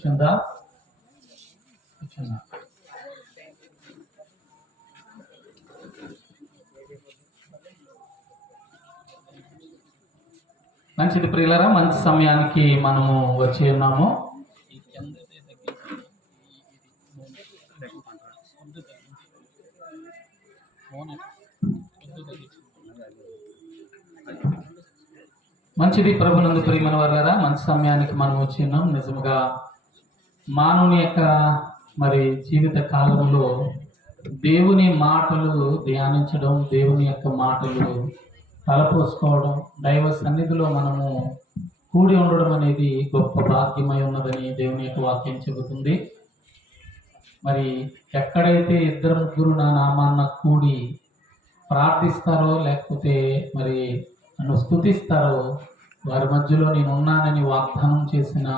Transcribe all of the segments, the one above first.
కూర్చుందా కూర్చుందా. మంచిది ప్రియులరా, మంచి సమయానికి మనము వచ్చి ఉన్నాము. మంచిది ప్రభునందు ప్రియమైన వారులారా, మంచి సమయానికి మనం వచ్చి ఉన్నాం. నిజముగా మానవుని యొక్క జీవిత కాలంలో దేవుని మాటలు ధ్యానించడం, దేవుని యొక్క మాటలు తలపోసుకోవడం, దైవ సన్నిధిలో మనము కూడి ఉండడం అనేది గొప్ప భాగ్యమై ఉన్నదని దేవుని యొక్క వాక్యం చెబుతుంది. ఎక్కడైతే ఇద్దరు ముగ్గురు నా నామాన్న కూడి ప్రార్థిస్తారో, లేకపోతే నన్ను స్తుతిస్తారో, వారి మధ్యలో నేను ఉన్నానని వాగ్దానం చేసిన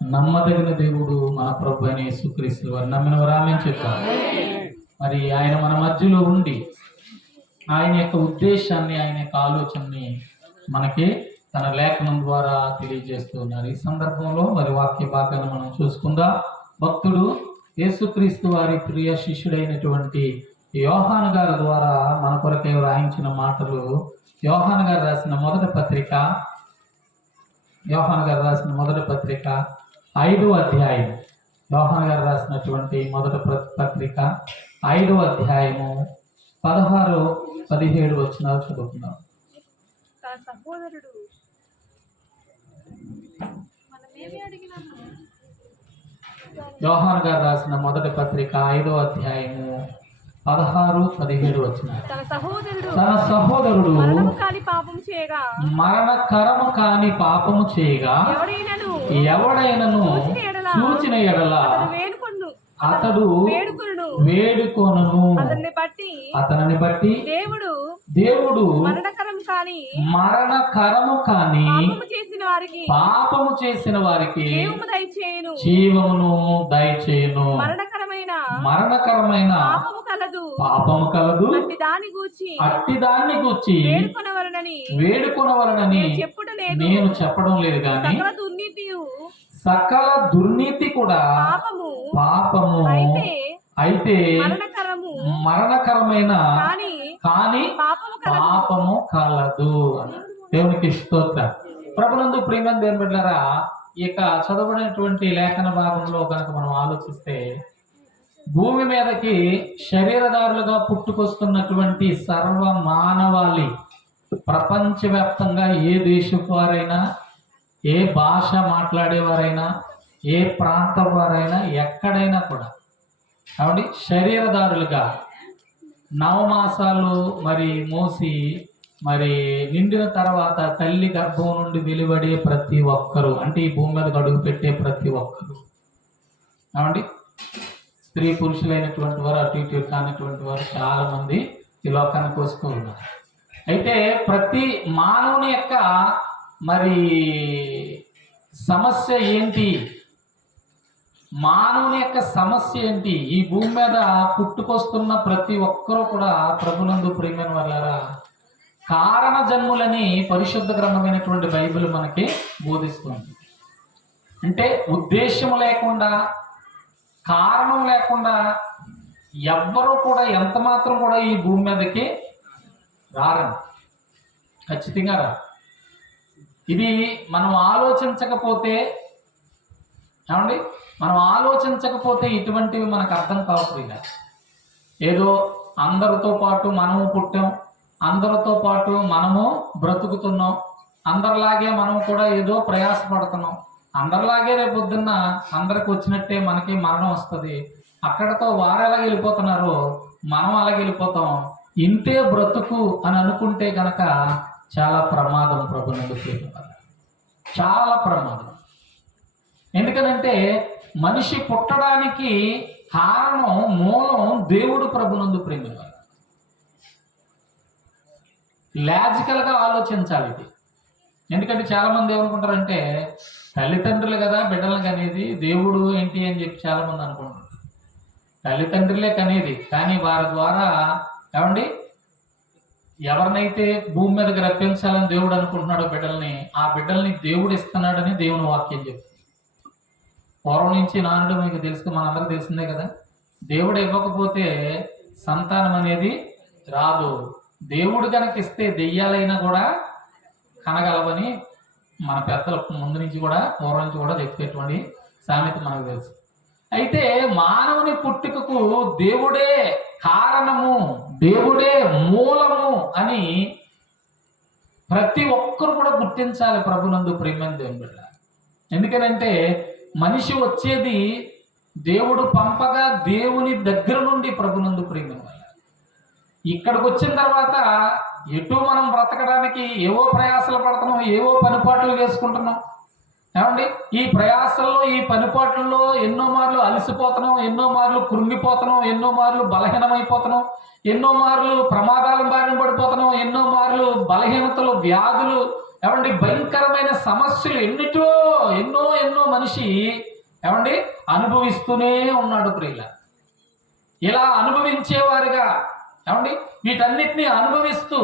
నమ్మదగిన దేవుడు మన ప్రభు అయిన యేసుక్రీస్తు వారు. నమ్మిన వారు ఆమేన్ చెప్తారు. ఆయన మన మధ్యలో ఉండి ఆయన యొక్క ఉద్దేశాన్ని, ఆయన యొక్క ఆలోచనని మనకి తన లేఖనం ద్వారా తెలియజేస్తూ ఉన్నారు. ఈ సందర్భంలో వాక్య భాగాన్ని మనం చూసుకుందాం. భక్తుడు యేసుక్రీస్తు వారి ప్రియ శిష్యుడైనటువంటి యోహాను గారి ద్వారా మన కొరకై రాయించిన మాటలు. యోహాను గారు రాసిన మొదటి పత్రిక, యోహాను గారు రాసిన మొదటి పత్రిక 5వ అధ్యాయం, యోహాను గారు రాసినటువంటి మొదటి పత్రిక 5వ అధ్యాయము 16-17 వచనాలు చదువుతున్నాం. యోహాను గారు రాసిన మొదటి పత్రిక 5వ అధ్యాయము 16-17 వచనాలు. తన సహోదరుడు మరణకరము కాని పాపము చేయగా ఎవడైనను చూచిన ఎడల అతడు వేడుకొనును. అతనిని బట్టి దేవుడు మరణకరము కాని పాపము చేసిన వారికి జీవమును దయచేయును. మరణకరమైన పాపము కలదు, అట్టి దాన్ని గూర్చి వేడుకొనవలనని నేను చెప్పడం లేదు, కానీ సకల దుర్నీతి కూడా పాపము అయితే మరణకరమైన కానీ పాపము కలదు. దేవునికి స్తోత్రం. ప్రభునందు ప్రియమైన దేవుని బిడ్డలారా, ఇక చదవబడినటువంటి లేఖన భాగంలో కనుక మనం ఆలోచిస్తే, భూమి మీదకి శరీరదారులుగా పుట్టుకొస్తున్నటువంటి సర్వ మానవాళి, ప్రపంచవ్యాప్తంగా ఏ దేశపు వారైనా, ఏ భాష మాట్లాడేవారైనా, ఏ ప్రాంతం వారైనా, ఎక్కడైనా కూడా కాబట్టి శరీరదారులుగా నవమాసాలు మోసి నిండిన తర్వాత తల్లి గర్భం నుండి వెలువడే ప్రతి ఒక్కరూ, అంటే ఈ భూమి మీద అడుగు పెట్టే ప్రతి ఒక్కరు కాబట్టి స్త్రీ పురుషులైనటువంటి వారు, అటు ఇటు కానటువంటి వారు చాలా మంది ఈ లోకానికి వస్తూ ఉన్నారు. అయితే ప్రతి మానవుని యొక్క సమస్య ఏంటి? మానవుని యొక్క సమస్య ఏంటి? ఈ భూమి మీద పుట్టుకొస్తున్న ప్రతి ఒక్కరూ కూడా ప్రభునందు ప్రియమైన వాళ్ళారా, కారణ జన్ములని పరిశుద్ధ గ్రంథమైనటువంటి బైబిల్ మనకి బోధిస్తుంది. అంటే ఉద్దేశం లేకుండా, కారణం లేకుండా ఎవ్వరూ కూడా ఎంత మాత్రం కూడా ఈ భూమి మీదకి రారండి. ఖచ్చితంగా రా. ఇది మనం ఆలోచించకపోతే, ఏమండి, మనం ఆలోచించకపోతే ఇటువంటివి మనకు అర్థం కావట్లేదు. ఏదో అందరితో పాటు మనము పుట్టాం, అందరితో పాటు మనము బ్రతుకుతున్నాం, అందరిలాగే మనం కూడా ఏదో ప్రయాసపడుతున్నాం, అందరిలాగే రేపు పొద్దున్న అందరికి వచ్చినట్టే మనకి మరణం వస్తుంది, అక్కడతో వారు ఎలాగ వెళ్ళిపోతున్నారో మనం అలాగే వెళ్ళిపోతాం, ఇంతే బ్రతుకు అని అనుకుంటే గనక చాలా ప్రమాదం. ప్రభునందు చాలా ప్రమాదం. ఎందుకనంటే మనిషి పుట్టడానికి కారణం, మూలం దేవుడు. ప్రభునందు ప్రేమ లాజికల్గా ఆలోచించాలి ఇది. ఎందుకంటే చాలా మంది ఏమనుకుంటారంటే, తల్లిదండ్రులు కదా బిడ్డలను కనేది, దేవుడు ఏంటి అని చెప్పి చాలా మంది అనుకుంటారు. తల్లిదండ్రులే కనేది, కానీ వారి ద్వారా ఏమండి ఎవరినైతే భూమి మీదకి రప్పించాలని దేవుడు అనుకుంటున్నాడో బిడ్డల్ని, ఆ బిడ్డల్ని దేవుడు ఇస్తున్నాడని దేవుని వాక్యం చెప్తుంది. పూర్వం నుంచి నానుడు మీకు తెలుసు, మనందరికీ తెలిసిందే కదా. దేవుడు ఇవ్వకపోతే సంతానం అనేది రాదు. దేవుడు కనుక ఇస్తే దెయ్యాలైనా కూడా కనగలవని మన పెద్దల ముందు నుంచి కూడా పూర్వం నుంచి కూడా చెప్పేటువంటి సామెత మనకు తెలుసు. అయితే మానవుని పుట్టుకకు దేవుడే కారణము, దేవుడే మూలము అని ప్రతి ఒక్కరు కూడా గుర్తించాలి ప్రభునందు ప్రియమైన దేవుని బిడ్డ. ఎందుకనంటే మనిషి వచ్చేది దేవుడు పంపగా దేవుని దగ్గర నుండి ప్రభునందు ప్రియమైన వాళ్ళ. ఇక్కడికి వచ్చిన తర్వాత ఎటు మనం బ్రతకడానికి ఏవో ప్రయాసలు పడుతున్నాం, ఏవో పనిపాట్లు చేసుకుంటున్నాం. ఏమండి, ఈ ప్రయాసల్లో ఈ పనిపాట్లలో ఎన్నో మార్లు అలసిపోతున్నాం, ఎన్నో మార్లు కృంగిపోతున్నాం, ఎన్నో మార్లు బలహీనమైపోతున్నాం, ఎన్నో మార్లు ప్రమాదాల బారిన పడిపోతున్నాం, ఎన్నో మార్లు బలహీనతలు, వ్యాధులు, ఏమండి భయంకరమైన సమస్యలు ఎన్నో ఎన్నో ఎన్నో మనిషి ఏమండి అనుభవిస్తూనే ఉన్నాడు ప్రియుల. ఇలా అనుభవించేవారుగా ఏమండి వీటన్నిటిని అనుభవిస్తూ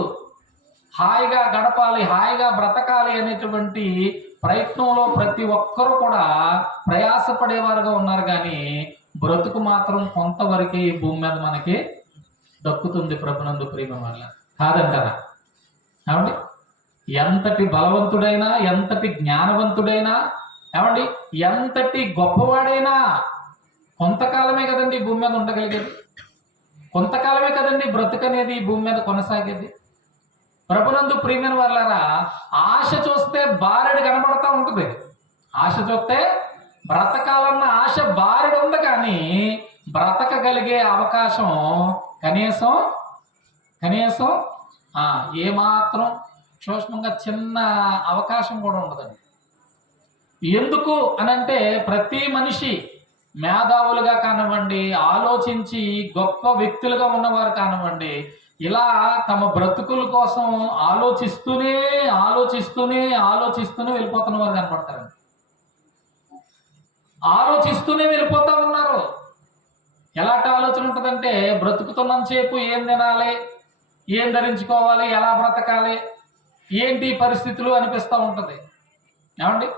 హాయిగా గడపాలి, హాయిగా బ్రతకాలి అనేటువంటి ప్రయత్నంలో ప్రతి ఒక్కరూ కూడా ప్రయాసపడేవారుగా ఉన్నారు. కానీ బ్రతుకు మాత్రం కొంతవరకు ఈ భూమి మీద మనకి దక్కుతుంది ప్రభునందు ప్రేమ వల్ల, కాదంటారా? ఏమండి, ఎంతటి బలవంతుడైనా, ఎంతటి జ్ఞానవంతుడైనా, ఏమండి ఎంతటి గొప్పవాడైనా కొంతకాలమే కదండి ఈ భూమి మీద ఉండగలిగేది, కొంతకాలమే కదండి బ్రతుకనేది ఈ భూమి మీద కొనసాగేది. ప్రభునందు ప్రియమైన వాళ్ళారా, ఆశ చూస్తే బారెడు కనబడతా ఉంటుంది. ఆశ చూస్తే బ్రతకాలన్న ఆశ బారెడు ఉంది, కానీ బ్రతకగలిగే అవకాశం కనీసం కనీసం ఏమాత్రం సూక్ష్మంగా చిన్న అవకాశం కూడా ఉండదండి. ఎందుకు అనంటే ప్రతి మనిషి మేధావులుగా కానివ్వండి, ఆలోచించి గొప్ప వ్యక్తులుగా ఉన్నవారు కానివ్వండి, ఇలా తమ బ్రతుకుల కోసం ఆలోచిస్తూనే ఆలోచిస్తూనే ఆలోచిస్తూనే వెళ్ళిపోతున్న వారు కనపడతారండి. ఆలోచిస్తూనే వెళ్ళిపోతా ఉన్నారు. ఎలాంటి ఆలోచన ఉంటుందంటే బ్రతుకుతున్నంతసేపు ఏం తినాలి, ఏం ధరించుకోవాలి, ఎలా బ్రతకాలి, ఏంటి పరిస్థితులు అనిపిస్తూ ఉంటుంది. ఏమండి,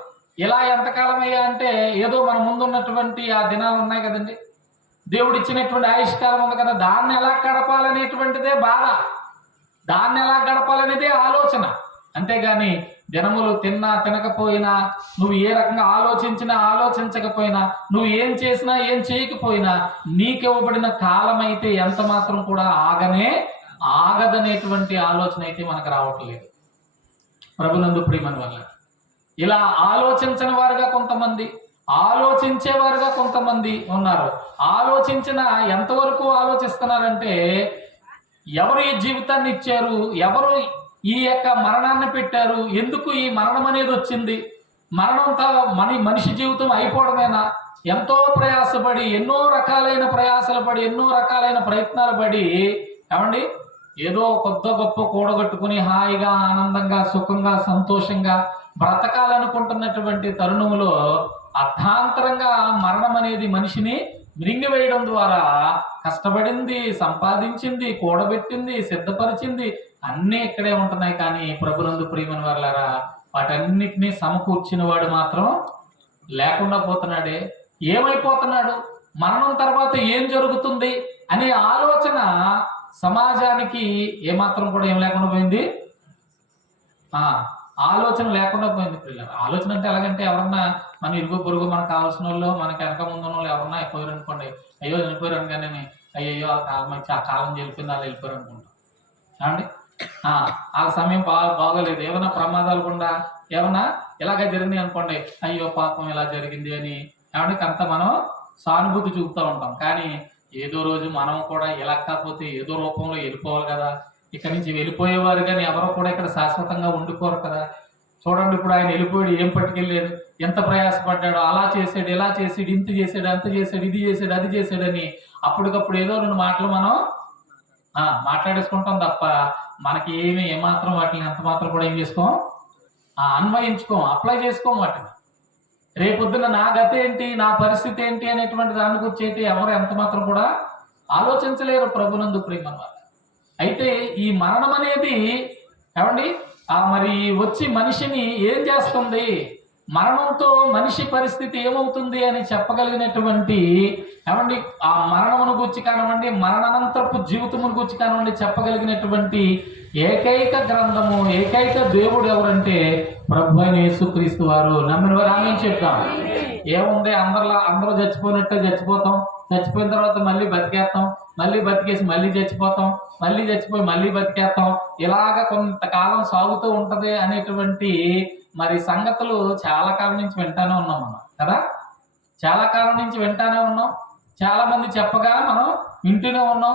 ఇలా ఎంతకాలం అయ్యా అంటే ఏదో మన ముందున్నటువంటి ఆ దినాలు ఉన్నాయి కదండి, దేవుడు ఇచ్చినటువంటి ఆయుష్కాలం ఉంది కదా, దాన్ని ఎలా గడపాలనేటువంటిదే బాధ, దాన్ని ఎలా గడపాలనేదే ఆలోచన. అంతేగాని దినములు తిన్నా తినకపోయినా, నువ్వు ఏ రకంగా ఆలోచించినా ఆలోచించకపోయినా, నువ్వు ఏం చేసినా ఏం చేయకపోయినా, నీకివ్వబడిన కాలం అయితే ఎంత మాత్రం కూడా ఆగదనేటువంటి ఆలోచన అయితే మనకు రావట్లేదు ప్రభునందు ప్రియమైన వల్ల. ఇలా ఆలోచించని వారుగా కొంతమంది, ఆలోచించేవారుగా కొంతమంది ఉన్నారు. ఆలోచించిన ఎంతవరకు ఆలోచిస్తున్నారంటే ఎవరు ఈ జీవితాన్ని ఇచ్చారు, ఎవరు ఈ యొక్క మరణాన్ని పెట్టారు, ఎందుకు ఈ మరణం అనేది వచ్చింది, మరణంతో మనిషి జీవితం అయిపోవడమేనా, ఎంతో ప్రయాసపడి ఎన్నో రకాలైన ప్రయాసలు పడి ఎన్నో రకాలైన ప్రయత్నాలు పడి ఏమండి ఏదో కొత్త గొప్ప కూడగట్టుకుని హాయిగా ఆనందంగా సుఖంగా సంతోషంగా బ్రతకాలనుకుంటున్నటువంటి తరుణంలో అర్థాంతరంగా మరణం అనేది మనిషిని మింగివేయడం ద్వారా కష్టపడింది, సంపాదించింది, కూడబెట్టింది, సిద్ధపరిచింది అన్నీ ఇక్కడే ఉంటున్నాయి. కానీ ప్రభునందు ప్రియమైన వారలారా, వాటన్నిటినీ సమకూర్చిన వాడు మాత్రం లేకుండా పోతున్నాడే. ఏమైపోతున్నాడు, మరణం తర్వాత ఏం జరుగుతుంది అనే ఆలోచన సమాజానికి ఏమాత్రం కూడా ఏం లేకుండా పోయింది, ఆలోచన లేకుండా పోయింది పిల్లలు. ఆలోచన అంటే ఎలాగంటే ఎవరన్నా మన ఇరుగు పొరుగు మనకు కావాల్సిన వాళ్ళు, మనకి వెనక ముందు ఉన్న వాళ్ళు ఎవరన్నా అయిపోయారు అనుకోండి, అయ్యో చనిపోయారు అనగానే అయ్యో ఆ కాలం వచ్చి ఆ కాలం చెల్లిపోయింది వాళ్ళు వెళ్ళిపోయారు అనుకుంటాం. అండి ఆ సమయం బాగోలేదు, ఏమైనా ప్రమాదాలు కూడా ఏమన్నా ఇలాగ జరిగింది అనుకోండి, అయ్యో పాపం ఇలా జరిగింది అని ఏమంటే అంత మనం సానుభూతి చూపుతూ ఉంటాం. కానీ ఏదో రోజు మనం కూడా ఇలా కాకపోతే ఏదో రూపంలో వెళ్ళిపోవాలి కదా, ఇక్కడి నుంచి వెళ్ళిపోయేవారు కానీ ఎవరో కూడా ఇక్కడ శాశ్వతంగా ఉండిపోరు కదా. చూడండి, ఇప్పుడు ఆయన వెళ్ళిపోయాడు, ఏం పట్టుకెళ్ళాడు, ఎంత ప్రయాసపడ్డాడు, అలా చేసాడు, ఇలా చేసాడు, ఇంత చేసాడు, అంత చేసాడు, ఇది చేసాడు, అది చేసాడని అప్పటికప్పుడు ఏదో రెండు మాటలు మనం మాట్లాడేసుకుంటాం తప్ప మనకి ఏమాత్రం వాటిని ఎంత మాత్రం కూడా ఏం చేసుకోం, అన్వయించుకోం, అప్లై చేసుకోం వాటిని. రేపొద్దున నా గతి ఏంటి, నా పరిస్థితి ఏంటి అనేటువంటి దాని గురించి అయితే ఎవరు ఎంత మాత్రం కూడా ఆలోచించలేరు ప్రభునందు ప్రియమైన వారు. అయితే ఈ మరణం అనేది ఏమండి మరి వచ్చి మనిషిని ఏం చేస్తుంది, మరణంతో మనిషి పరిస్థితి ఏమవుతుంది అని చెప్పగలిగినటువంటి ఏమండి ఆ మరణమును గురించి కానివ్వండి, మరణానంతరపు జీవితమును గురించి కానివ్వండి చెప్పగలిగినటువంటి ఏకైక గ్రంథము, ఏకైక దేవుడు ఎవరంటే ప్రభు అయిన యేసుక్రీస్తు వారు. నమ్మిన వారు ఆమేన్ చెప్తాం. ఏముంది, అందరూ చచ్చిపోయినట్టే చచ్చిపోతాం, చచ్చిపోయిన తర్వాత మళ్ళీ బతికేస్తాం, మళ్ళీ బతికేసి మళ్ళీ చచ్చిపోతాం, మళ్ళీ చచ్చిపోయి మళ్ళీ బతికేస్తాం, ఇలాగ కొంతకాలం సాగుతూ ఉంటది అనేటువంటి మరి సంగతులు చాలా కాలం నుంచి వింటానే ఉన్నాం మనం కదా. చాలా కాలం నుంచి వింటానే ఉన్నాం, చాలా మంది చెప్పగా మనం వింటూనే ఉన్నాం.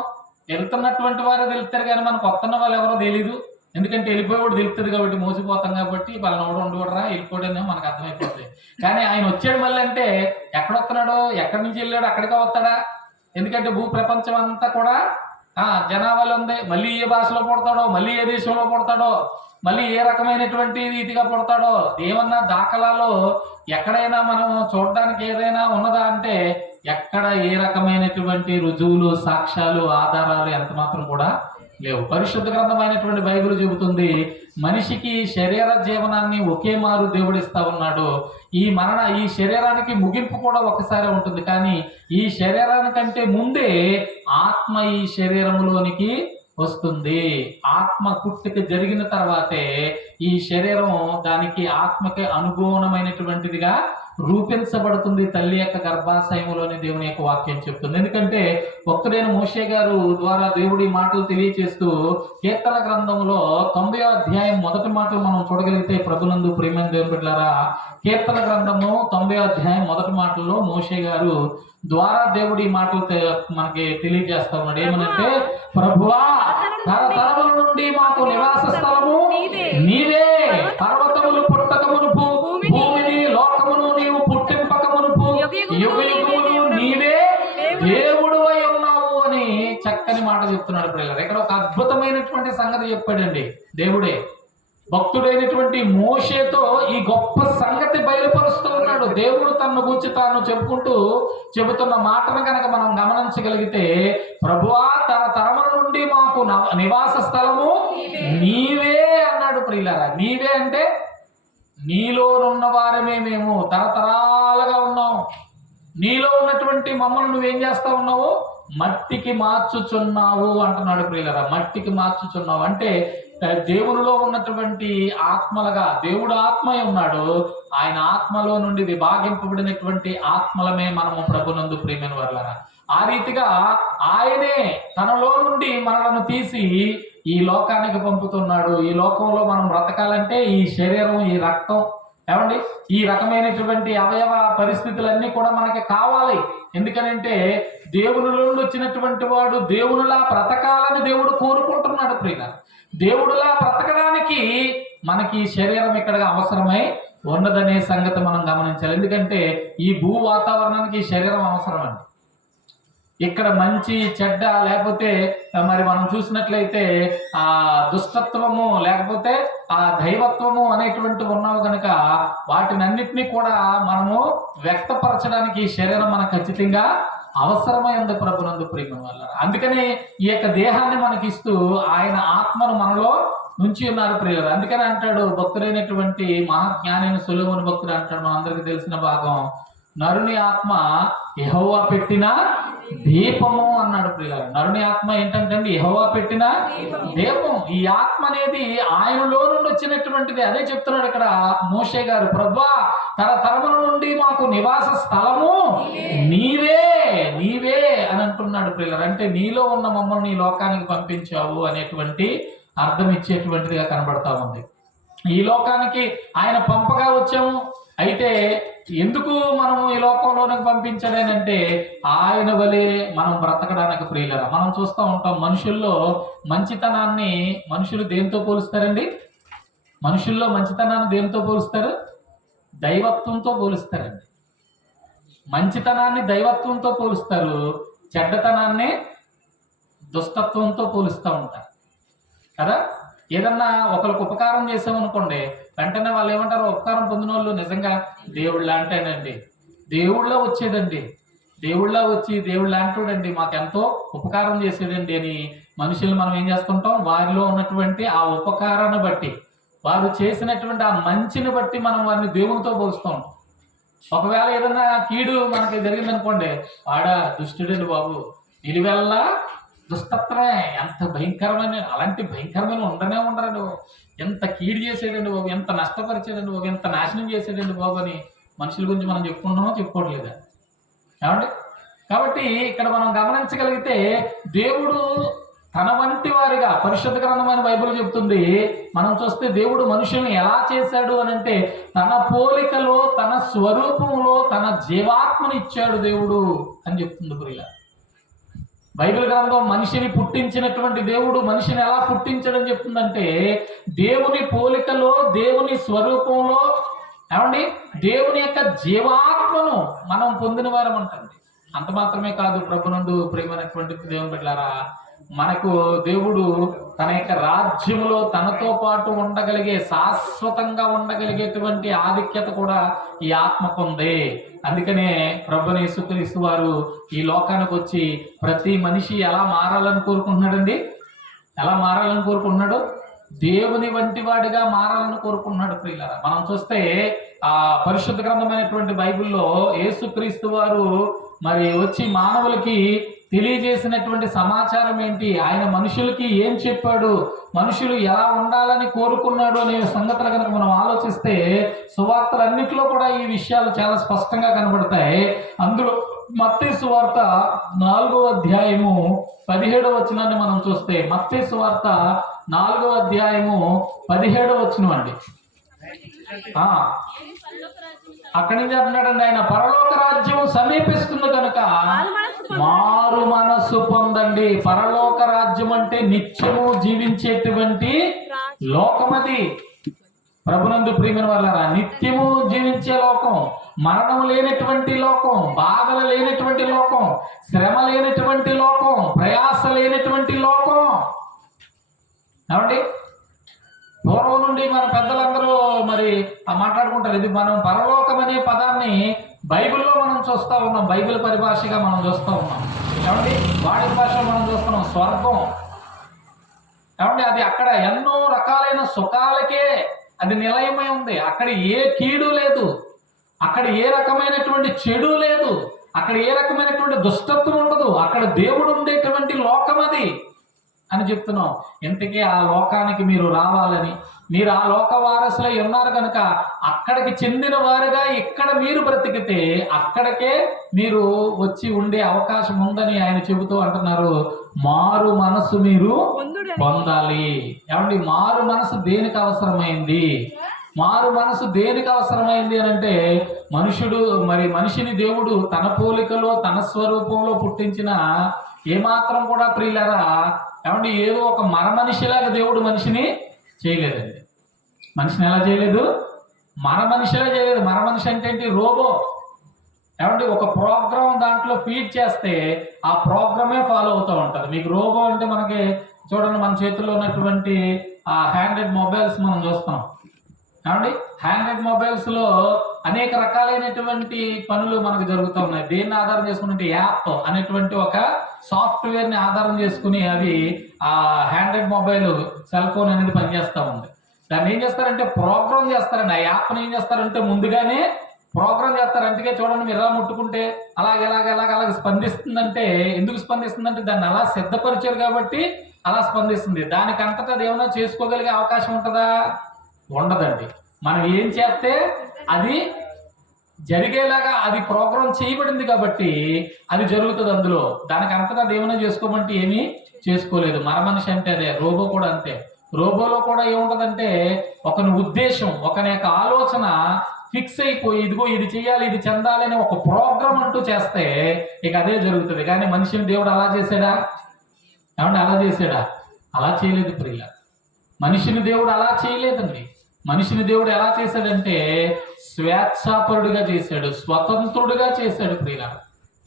వెళ్తున్నటువంటి వారే తెలుస్తారు కానీ మనకు వస్తున్న వాళ్ళు ఎవరో తెలీదు. ఎందుకంటే వెళ్ళిపోయేవాడు తెలుస్తుంది కాబట్టి, మోసిపోతాం కాబట్టి వాళ్ళని ఉండకూడరా వెళ్ళిపోవడం మనకు అర్థమైపోతుంది. కానీ ఆయన వచ్చాడు మళ్ళీ అంటే ఎక్కడొస్తున్నాడో, ఎక్కడి నుంచి వెళ్ళాడో అక్కడికే వస్తాడా. ఎందుకంటే భూ ప్రపంచం అంతా కూడా జనాభాలో ఉంది. మళ్ళీ ఏ భాషలో పుడతాడో, మళ్ళీ ఏ దేశంలో పుడతాడో, మళ్ళీ ఏ రకమైనటువంటి రీతిగా పుడతాడో ఏమన్నా దాఖలాలో ఎక్కడైనా మనం చూడడానికి ఏదైనా ఉన్నదా అంటే ఎక్కడ ఏ రకమైనటువంటి రుజువులు, సాక్ష్యాలు, ఆధారాలు ఎంత మాత్రం కూడా లేవు. పరిశుద్ధ గ్రంథమైనటువంటి బైబిల్ చెబుతుంది మనిషికి శరీర జీవనాన్ని ఒకే మారు దేవుడిస్తా ఉన్నాడు. ఈ శరీరానికి ముగింపు కూడా ఒకసారి ఉంటుంది, కానీ ఈ శరీరానికంటే ముందే ఆత్మ ఈ శరీరములోనికి వస్తుంది. ఆత్మ పుట్టుక జరిగిన తర్వాతే ఈ శరీరం దానికి ఆత్మకి అనుగుణమైనటువంటిదిగా రూపించబడుతుంది. తల్లి యొక్క గర్భాశయములోని దేవుని యొక్క వాక్యం చెప్తుంది. ఎందుకంటే భక్తుడైన మోషే గారు ద్వారా దేవుడి మాటలు తెలియచేస్తూ కీర్తన గ్రంథంలో 90వ అధ్యాయం మొదటి మాటలు మనం చూడగలిగితే, ప్రభునందు ప్రియమైన దేవుని బిడ్డలారా, కీర్తన గ్రంథము 90వ అధ్యాయం మొదటి మాటల్లో మోషే గారు ద్వారా దేవుడి మాటలు మనకి తెలియజేస్తా ఉన్నాడు. ఏమనంటే, ప్రభువా తరతరముల నుండి మాకు నివాస స్థలము నీవే, పర్వతములు పుట్టక మునుపు భూమిని లోకమును నీవు పుట్టింపక మునుపు యుగయుగములు నీవే దేవుడు అయి ఉన్నావు అని చక్కని మాట చెప్తున్నాడు పిల్లలు. ఇక్కడ ఒక అద్భుతమైనటువంటి సంగతి చెప్పాడండి దేవుడే. భక్తుడైనటువంటి మోషేతో ఈ గొప్ప సంగతి బయలుపరుస్తూ ఉన్నాడు. దేవుడు తన గురించి తాను చెబుతున్న మాటను కనుక మనం గమనించగలిగితే, ప్రభువా తరతరముల నుండి మాకు నివాస స్థలము నీవే అన్నాడు ప్రియులారా. నీవే అంటే నీలో ఉన్న వారమే, మేము తరతరాలుగా ఉన్నాం. నీలో ఉన్నటువంటి మమ్మల్ని నువ్వేం చేస్తా ఉన్నావు, మట్టికి మార్చుచున్నావు అంటున్నాడు ప్రియులారా. మట్టికి మార్చుచున్నావు అంటే దేవునిలో ఉన్నటువంటి ఆత్మలుగా, దేవుడు ఆత్మై ఉన్నాడు, ఆయన ఆత్మలో నుండి విభాగింపబడినటువంటి ఆత్మలమే మనము ప్రభునందు ప్రియమైన వారులారా. ఆ రీతిగా ఆయనే తనలో నుండి మనలను తీసి ఈ లోకానికి పంపుతున్నాడు. ఈ లోకంలో మనం బ్రతకాలంటే ఈ శరీరం, ఈ రక్తం, ఏమండి, ఈ రకమైనటువంటి అవయవ పరిస్థితులన్నీ కూడా మనకి కావాలి. ఎందుకనంటే దేవుని నుండి వచ్చినటువంటి వాడు దేవునిలా బ్రతకాలని దేవుడు కోరుకుంటున్నాడు ప్రియుల. దేవుడిలా బ్రతకడానికి మనకి శరీరం ఇక్కడ అవసరమై ఉన్నదనే సంగతి మనం గమనించాలి. ఎందుకంటే ఈ భూ వాతావరణానికి ఈ శరీరం అవసరం అండి. ఇక్కడ మంచి చెడ్డ లేకపోతే మరి మనం చూసినట్లయితే ఆ దుష్టత్వము లేకపోతే ఆ దైవత్వము అనేటువంటి ఉన్నావు కనుక వాటినన్నిటినీ కూడా మనము వ్యక్తపరచడానికి ఈ శరీరం మనకు ఖచ్చితంగా అవసరమై ఉంది ప్రభునందు ప్రియమైన వల్ల. అందుకని ఈ యొక్క దేహాన్ని మనకి ఇస్తూ ఆయన ఆత్మను మనలో నుంచి ఉన్నారు ప్రియులు. అందుకని అంటాడు భక్తుడైనటువంటి మహాజ్ఞానైన సొలొమోను భక్తుడు అంటాడు, మనందరికీ తెలిసిన భాగం, నరుని ఆత్మ యెహోవా పెట్టిన దీపము అన్నాడు ప్రియులారా. నరుని ఆత్మ ఏంటంటే యెహోవా పెట్టిన దీపం. ఈ ఆత్మ అనేది ఆయనలో నుండి వచ్చినటువంటిది. అదే చెప్తున్నాడు ఇక్కడ మోషే గారు, ప్రభువా తరతరముల నుండి మాకు నివాస స్థలము నీవే నీవే అని అంటున్నాడు ప్రియులారా. అంటే నీలో ఉన్న మమ్మల్ని ఈ లోకానికి పంపించావు అనేటువంటి అర్థం ఇచ్చేటువంటిదిగా కనబడతా ఉంది. ఈ లోకానికి ఆయన పంపగా వచ్చాము. అయితే ఎందుకు మనం ఈ లోకంలోనికి పంపించాడనంటే ఆయన వలె మనం బ్రతకడానికి ప్రియులరా. మనం చూస్తూ ఉంటాం మనుషుల్లో మంచితనాన్ని మనుషులు దేంతో పోలుస్తారండి? మనుషుల్లో మంచితనాన్ని దేంతో పోలుస్తారు? దైవత్వంతో పోలుస్తారండి. మంచితనాన్ని దైవత్వంతో పోలుస్తారు, చెడ్డతనాన్ని దుష్టత్వంతో పోలుస్తూ ఉంటారు కదా. ఏదన్నా ఒకరికి ఉపకారం చేసామనుకోండి, వెంటనే వాళ్ళు ఏమంటారు, ఉపకారం పొందిన వాళ్ళు నిజంగా దేవుళ్ళ అంటేనండి, దేవుళ్ళ వచ్చేదండి, దేవుళ్ళ వచ్చి దేవుళ్ళ అంటాడండి, మాకెంతో ఉపకారం చేసేదండి అని మనుషులు మనం ఏం చేస్తుంటాం, వారిలో ఉన్నటువంటి ఆ ఉపకారాన్ని బట్టి వారు చేసినటువంటి ఆ మంచిని బట్టి మనం వారిని దేవునితో పోలుస్తాం. ఒకవేళ ఏదన్నా కీడు మనకి జరిగిందనుకోండి, వాడా దుష్టుడండి బాబు, నిలువెల్ల దుస్తత్వమే, ఎంత భయంకరమైన, అలాంటి భయంకరమైన ఉండరండి బాబు, ఎంత కీడు చేసేయండి బాబు, ఎంత నష్టపరిచేదండి బాబు, ఎంత నాశనం చేసేయండి బాబు అని మనుషుల గురించి మనం చెప్పుకుంటున్నామో చెప్పుకోవట్లేదా ఏమండి? కాబట్టి ఇక్కడ మనం గమనించగలిగితే దేవుడు తన వంటి వారిగా, పరిశుద్ధ గ్రంథమైన బైబిల్ చెప్తుంది, మనం చూస్తే దేవుడు మనుషుల్ని ఎలా చేశాడు అని అంటే తన పోలికలో, తన స్వరూపంలో తన జీవాత్మని ఇచ్చాడు దేవుడు అని చెప్తుంది ప్రియుల బైబిల్ గ్రంథం. మనిషిని పుట్టించినటువంటి దేవుడు మనిషిని ఎలా పుట్టించాడని చెప్తుందంటే దేవుని పోలికలో, దేవుని స్వరూపంలో, ఏమండి, దేవుని యొక్క జీవాత్మను మనం పొందిన వారం అంటుంది. అంత మాత్రమే కాదు, ప్రభునందు ప్రియమైనటువంటి దేవుని బిడ్డలారా, మనకు దేవుడు తన యొక్క రాజ్యంలో తనతో పాటు ఉండగలిగే, శాశ్వతంగా ఉండగలిగేటువంటి ఆధిక్యత కూడా ఈ ఆత్మకు ఉంది. అందుకనే ప్రభుని యేసుక్రీస్తు వారు ఈ లోకానికి వచ్చి ప్రతి మనిషి ఎలా మారాలని కోరుకుంటున్నాడండి? ఎలా మారాలని కోరుకుంటున్నాడు? దేవుని వంటి వాడిగా మారాలని కోరుకుంటున్నాడు ప్రియులారా. మనం చూస్తే ఆ పరిశుద్ధ గ్రంథమైనటువంటి బైబిల్లో యేసుక్రీస్తు వారు మరి వచ్చి మానవులకి తెలియజేసినటువంటి సమాచారం ఏంటి, ఆయన మనుషులకి ఏం చెప్పాడు, మనుషులు ఎలా ఉండాలని కోరుకున్నాడు అనే సంగతులు కనుక మనం ఆలోచిస్తే సువార్తలన్నింటిలో కూడా ఈ విషయాలు చాలా స్పష్టంగా కనబడతాయి. అందులో మత్తయి సువార్త 4వ అధ్యాయము 17వ వచనాన్ని మనం చూస్తే, మత్తయి సువార్త 4వ అధ్యాయము 17వ వచనం అండి. అక్కడి నుంచి అంటున్నాడండి ఆయన, పరలోక రాజ్యం సమీపిస్తుంది కనుక మారు మనస్సు పొందండి. పరలోక రాజ్యం అంటే నిత్యము జీవించేటువంటి లోకమది. ప్రభునందు ప్రియమైన వాళ్ళారా, నిత్యము జీవించే లోకం, మరణం లేనటువంటి లోకం, బాధలు లేనటువంటి లోకం, శ్రమ లేనటువంటి లోకం, ప్రయాస లేనటువంటి లోకం. ఏమండి, పూర్వం నుండి మన పెద్దలందరూ మరి మాట్లాడుకుంటారు, ఇది మనం పరలోకం అనే పదాన్ని బైబిల్లో మనం చూస్తూ ఉన్నాం, బైబిల్ పరిభాషగా మనం చూస్తూ ఉన్నాం. ఏమండి, వాడి భాషలో మనం చూస్తున్నాం స్వర్గం. ఏమండి, అది అక్కడ ఎన్నో రకాలైన సుఖాలకే అది నిలయమై ఉంది. అక్కడ ఏ కీడు లేదు, అక్కడ ఏ రకమైనటువంటి చెడు లేదు, అక్కడ ఏ రకమైనటువంటి దుష్టత్వం ఉండదు, అక్కడ దేవుడు ఉండేటువంటి లోకం అది అని చెప్తున్నాం. ఇంతకీ ఆ లోకానికి మీరు రావాలని, మీరు ఆ లోక వారసులై ఉన్నారు కనుక అక్కడికి చెందిన వారుగా ఇక్కడ మీరు బ్రతికితే అక్కడికే మీరు వచ్చి ఉండే అవకాశం ఉందని ఆయన చెబుతూ అంటున్నారు. మారు మనసు మీరు పొందాలి. ఏమండి, మారు మనసు దేనికి అవసరమైంది? మారు మనసు దేనికి అవసరమైంది అని అంటే, మనిషిని దేవుడు తన పోలికలో తన స్వరూపంలో పుట్టించిన ఏమాత్రం కూడా ప్రియులారా, ఏమండి, ఏదో ఒక మనిషిలాగా దేవుడు మనిషిని చేయలేదండి. మనిషిని ఎలా చేయలేదు? మనిషిలా చేయలేదు. మనిషి అంటే ఏంటి? రోబో. ఏమండి, ఒక ప్రోగ్రామ్ దాంట్లో ఫీడ్ చేస్తే ఆ ప్రోగ్రామే ఫాలో అవుతూ ఉంటుంది. మీకు రోబో అంటే మనకి చూడండి, మన చేతుల్లో ఉన్నటువంటి ఆ హ్యాండ్రెడ్ మొబైల్స్ మనం చూస్తాం. ఏమండి, హ్యాండ్రెడ్ మొబైల్స్లో అనేక రకాలైనటువంటి పనులు మనకు జరుగుతూ ఉన్నాయి. దేన్ని ఆధారం చేసుకున్నట్టు యాప్ అనేటువంటి ఒక సాఫ్ట్వేర్ని ఆధారం చేసుకుని అవి ఆ హ్యాండ్రెడ్ మొబైల్ సెల్ ఫోన్ అనేది పనిచేస్తూ ఉంది. దాన్ని ఏం చేస్తారంటే ప్రోగ్రామ్ చేస్తారండి. ఆ యాప్ని ఏం చేస్తారంటే ముందుగానే ప్రోగ్రామ్ చేస్తారు. అందుకే చూడండి, మీరు ఎలా ముట్టుకుంటే అలాగే స్పందిస్తుందంటే, ఎందుకు స్పందిస్తుందంటే దాన్ని అలా సిద్ధపరిచారు కాబట్టి అలా స్పందిస్తుంది. దానికి అంతటా అది ఏమైనా చేసుకోగలిగే అవకాశం ఉంటుందా? ఉండదండి. మనం ఏం చేస్తే అది జరిగేలాగా అది ప్రోగ్రామ్ చేయబడింది కాబట్టి అది జరుగుతుంది. అందులో దానికి అంతటా అది ఏమైనా చేసుకోమంటే ఏమీ చేసుకోలేదు. మనిషి అంటే అదే, రోబో కూడా అంతే. రోబోలో కూడా ఏముంటుందంటే ఒకని ఉద్దేశం, ఒకని యొక్క ఆలోచన ఫిక్స్ అయిపోయి ఇదిగో ఇది చేయాలి, ఇది చెందాలి అని ఒక ప్రోగ్రామ్ అంటూ చేస్తే ఇక అదే జరుగుతుంది. కానీ మనిషిని దేవుడు అలా చేశాడా? ఏమంటే అలా చేశాడా? అలా చేయలేదు ప్రియుల. మనిషిని దేవుడు అలా చేయలేదండి. మనిషిని దేవుడు ఎలా చేశాడంటే స్వేచ్ఛాపరుడిగా చేశాడు, స్వతంత్రుడిగా చేశాడు ప్రియుల.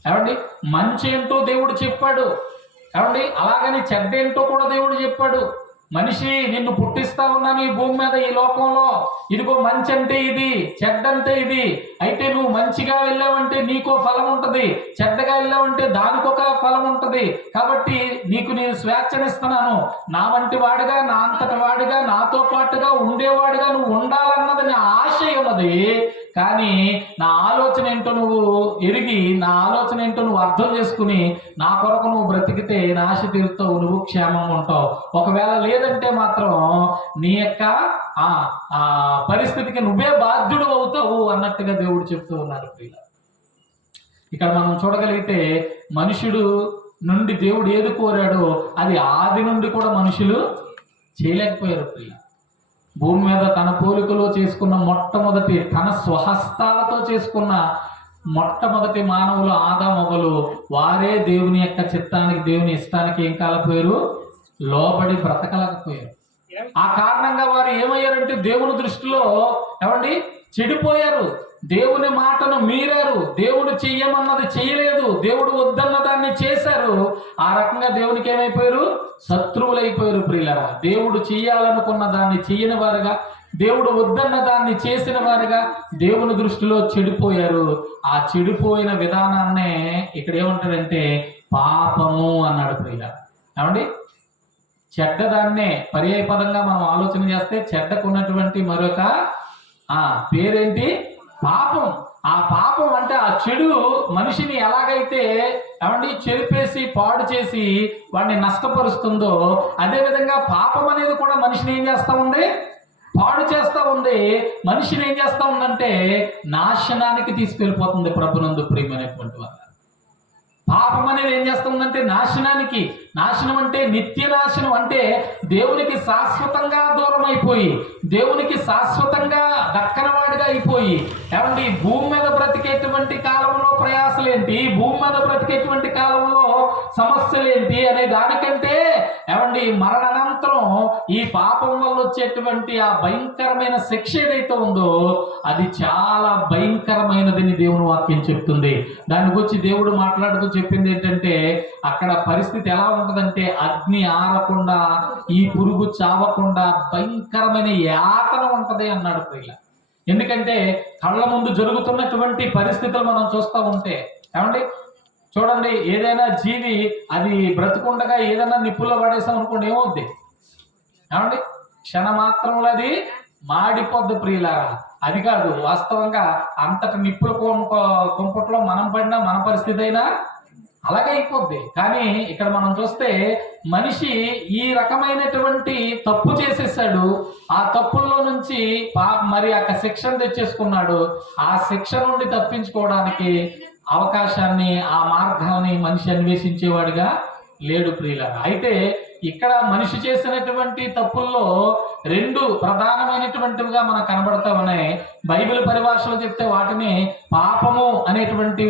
ఏమండి, మంచి ఏంటో దేవుడు చెప్పాడు. ఏమండి, అలాగని చెడ్డ ఏంటో కూడా దేవుడు చెప్పాడు. మనిషి నిన్ను పుట్టిస్తా ఉన్నాను ఈ భూమి మీద, ఈ లోకంలో. ఇదిగో మంచి అంటే ఇది, చెడ్డ అంటే ఇది. అయితే నువ్వు మంచిగా వెళ్ళావంటే నీకో ఫలం ఉంటుంది, చెడ్డగా వెళ్ళావంటే దానికొక ఫలం ఉంటుంది. కాబట్టి నీకు నేను స్వేచ్ఛనిస్తున్నాను. నా వంటి వాడిగా, నా అంతటి వాడిగా, నాతో పాటుగా ఉండేవాడిగా నువ్వు ఉండాలన్నది నా ఆశ ఉన్నది. కానీ నా ఆలోచన ఏంటో నువ్వు ఎరిగి, నా ఆలోచన ఏంటో నువ్వు అర్థం చేసుకుని నా కొరకు నువ్వు బ్రతికితే నా ఆశ తీరుతావు, నువ్వు క్షేమంగా ఉంటావు. ఒకవేళ లేదంటే మాత్రం నీ యొక్క ఆ పరిస్థితికి నువ్వే బాధ్యుడు అవుతావు అన్నట్టుగా దేవుడు చెప్తూ ఉన్నారు. ఇక్కడ మనం చూడగలిగితే మనుషుడు నుండి దేవుడు ఏది కోరాడో అది ఆది నుండి కూడా మనుషులు చేయలేకపోయారు. ప్రియ, భూమి మీద తన పోలికలో చేసుకున్న మొట్టమొదటి, తన స్వహస్తాలతో చేసుకున్న మొట్టమొదటి మానవులు ఆదామొగలు, వారే దేవుని యొక్క చిత్తానికి, దేవుని ఇష్టానికి ఏం కాలపోయారు, లోబడి బ్రతకలేకపోయారు. ఆ కారణంగా వారు ఏమయ్యారంటే దేవుని దృష్టిలో ఏమండి చెడిపోయారు. దేవుని మాటను మీరారు. దేవుడు చెయ్యమన్నది చేయలేదు, దేవుడు వద్దన్న దాన్ని చేశారు. ఆ రకంగా దేవునికి ఏమైపోయారు, శత్రువులైపోయారు. ప్రియులరా, దేవుడు చెయ్యాలనుకున్న దాన్ని చెయ్యని వారుగా, దేవుడు వద్దన్న దాన్ని చేసిన వారుగా దేవుని దృష్టిలో చెడిపోయారు. ఆ చెడిపోయిన విధానాన్నే ఇక్కడ ఏమంటాడంటే పాపము అన్నాడు. ప్రియులరా, ఏమండి చెడ్డదాన్నే పర్యాయ పదంగా మనం ఆలోచన చేస్తే చెడ్డకున్నటువంటి మరొక పేరేంటి, పాపం. ఆ పాపం అంటే ఆ చెడు మనిషిని ఎలాగైతే ఏమండి చెరిపేసి పాడు చేసి వాడిని నష్టపరుస్తుందో, అదేవిధంగా పాపం అనేది కూడా మనిషిని ఏం చేస్తా ఉంది, పాడు చేస్తా ఉంది. మనిషిని ఏం చేస్తా ఉందంటే నాశనానికి తీసుకెళ్ళిపోతుంది. ప్రభునందు ప్రియమైనటువంటి వారు, పాపం అనేది ఏం చేస్తుందంటే నాశనానికి. నాశనం అంటే నిత్య నాశనం, అంటే దేవునికి శాశ్వతంగా దూరం అయిపోయి, దేవునికి శాశ్వతంగా దక్కనవాడిగా అయిపోయి, ఏమండి భూమి మీద బ్రతికేటువంటి కాలంలో ప్రయాసలేంటి, భూమి మీద బ్రతికేటువంటి కాలంలో సమస్యలేంటి అనే దానికంటే ఏమండి మరణానంతరం ఈ పాపం వల్ల వచ్చేటువంటి ఆ భయంకరమైన శిక్ష ఏదైతే ఉందో అది చాలా భయంకరమైనదని దేవుని వాక్యం చెప్తుంది. దాని గురించి దేవుడు మాట్లాడుతూ చెప్పింది ఏంటంటే, అక్కడ పరిస్థితి ఎలా ఉంటుందంటే అగ్ని ఆరకుండా, ఈ పురుగు చావకుండా భయంకరమైన యాతన ఉంటది అన్నాడు. ప్రియుల, ఎందుకంటే కళ్ళ ముందు జరుగుతున్నటువంటి పరిస్థితులు మనం చూస్తూ ఉంటే ఏమండి చూడండి, ఏదైనా జీవి అది బ్రతుకుండగా ఏదైనా నిప్పుల్లో పడేసాం అనుకోండి, ఏమవుద్ది ఏమండి, క్షణమాత్రంలో అది మాడిపోద్ది. ప్రియులారా, అది కాదు వాస్తవంగా అంతటి నిప్పుల కుంపట్లో మనం పడినా మన పరిస్థితి అయినా అలాగే అయిపోద్ది. కానీ ఇక్కడ మనం చూస్తే మనిషి ఈ రకమైనటువంటి తప్పు చేసేసాడు. ఆ తప్పుల్లో నుంచి మరి ఆ శిక్షను తెచ్చేసుకున్నాడు. ఆ శిక్ష నుండి తప్పించుకోవడానికి అవకాశాన్ని, ఆ మార్గాన్ని మనిషి అన్వేషించేవాడిగా లేడు. ప్రియులారా, అయితే ఇక్కడ మనిషి చేసినటువంటి తప్పుల్లో రెండు ప్రధానమైనటువంటివిగా మనకు కనబడతా ఉన్నాయి. బైబిల్ పరిభాషలో చెప్తే వాటిని పాపము అనేటువంటి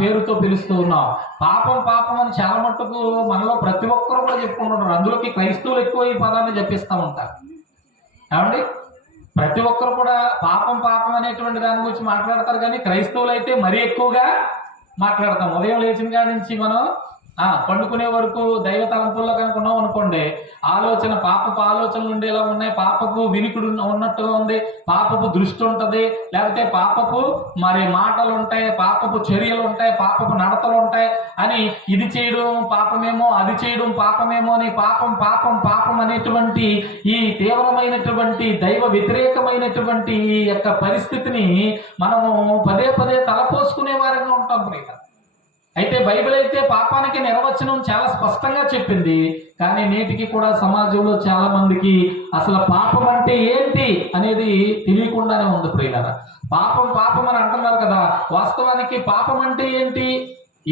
పేరుతో పిలుస్తూ ఉన్నాం. పాపం పాపం అని చాలా మట్టుకు మనలో ప్రతి ఒక్కరు కూడా చెప్పుకుంటున్నారు. అందులోకి క్రైస్తవులు ఎక్కువ ఈ పదాన్ని జపిస్తూ ఉంటారు. ఏమండి, ప్రతి ఒక్కరు కూడా పాపం పాపం అనేటువంటి దాని గురించి మాట్లాడతారు. కానీ క్రైస్తవులు అయితే మరీ ఎక్కువగా మాట్లాడతాం. ఉదయం లేచిన కాడి నుంచి మనం పండుకునే వరకు దైవ తలంపుల్లో కనుక ఉన్నాం అనుకోండి, ఆలోచన పాపపు ఆలోచనలు ఉండేలా ఉన్నాయి, పాపపు వినికుడు ఉన్నట్టుగా ఉంది, పాపపు దృష్టి ఉంటుంది, లేకపోతే పాపపు మరి మాటలు ఉంటాయి, పాపపు చర్యలు ఉంటాయి, పాపపు నడతలు ఉంటాయి అని ఇది చేయడం పాపమేమో, అది చేయడం పాపమేమో అని పాపం పాపం పాపం అనేటువంటి ఈ తీవ్రమైనటువంటి దైవ వ్యతిరేకమైనటువంటి ఈ యొక్క పరిస్థితిని మనము పదే పదే తలపోసుకునే వారంగా ఉంటాం. ప్రియ, అయితే బైబిల్ అయితే పాపానికి నిర్వచనం చాలా స్పష్టంగా చెప్పింది. కానీ నేటికి కూడా సమాజంలో చాలా మందికి అసలు పాపం అంటే ఏంటి అనేది తెలియకుండానే ఉంది. ప్రియులారా, పాపం పాపం అని అంటున్నారు కదా, వాస్తవానికి పాపం అంటే ఏంటి,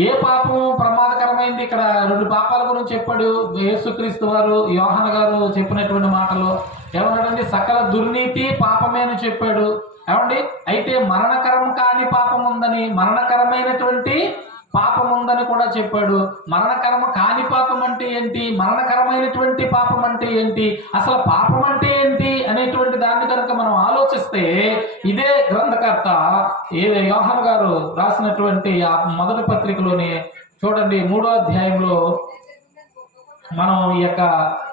ఏ పాపం ప్రమాదకరమైంది? ఇక్కడ రెండు పాపాల గురించి చెప్పాడు యేసుక్రీస్తు వారు. యోహాను గారు చెప్పినటువంటి మాటలు ఏమన్నాడండి, సకల దుర్నీతి పాపమే అని చెప్పాడు. ఏమండి, అయితే మరణకరం కాని పాపం ఉందని, మరణకరమైనటువంటి పాపం ఉందని కూడా చెప్పాడు. మరణకరమ కాని పాపం అంటే ఏంటి, మరణకరమైనటువంటి పాపం అంటే ఏంటి, అసలు పాపం అంటే ఏంటి అనేటువంటి దాన్ని కనుక మనం ఆలోచిస్తే ఇదే గ్రంథకర్త యోహాను గారు రాసినటువంటి ఆ మొదటి పత్రికలోనే చూడండి 3వ అధ్యాయంలో మనం ఈ యొక్క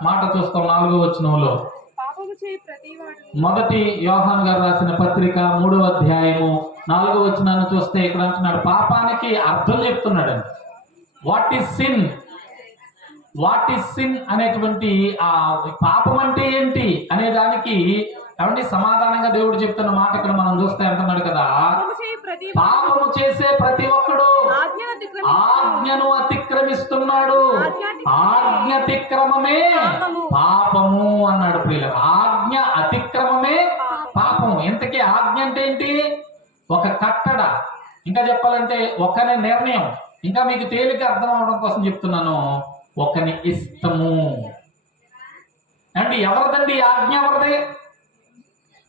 మాట చూస్తాం 4వ వచనంలో. పాపము చేయి ప్రతివాడు మొదటి యోహాను గారు రాసిన పత్రిక 3వ అధ్యాయము 4వ వచనాన్ని చూస్తే ఇక్కడ అంటున్నాడు, పాపానికి అర్థం చెప్తున్నాడు. What is sin, what is sin అనేటువంటి ఆ పాపం అంటే ఏంటి అనే దానికి ఏమండి సమాధానంగా దేవుడు చెప్తున్న మాట ఇక్కడ మనం చూస్తే అంటున్నాడు కదా, పాపము చేయి ప్రతివాడు పాపము చేసే ప్రతి ఒక్కడు ఆజ్ఞను అతిక్రమిస్తున్నాడు. ఆజ్ఞ అతిక్రమమే పాపము అన్నాడు ప్రియుల. ఆజ్ఞ అతిక్రమమే పాపము. ఇంతకీ ఆజ్ఞ అంటే ఏంటి? ఒక కట్టడ, ఇంకా చెప్పాలంటే ఒకని నిర్ణయం. ఇంకా మీకు తేలిక అర్థం అవడం కోసం చెప్తున్నాను, ఒకని ఇష్టము. అంటే ఎవరిదండి ఈ ఆజ్ఞ? ఎవరిది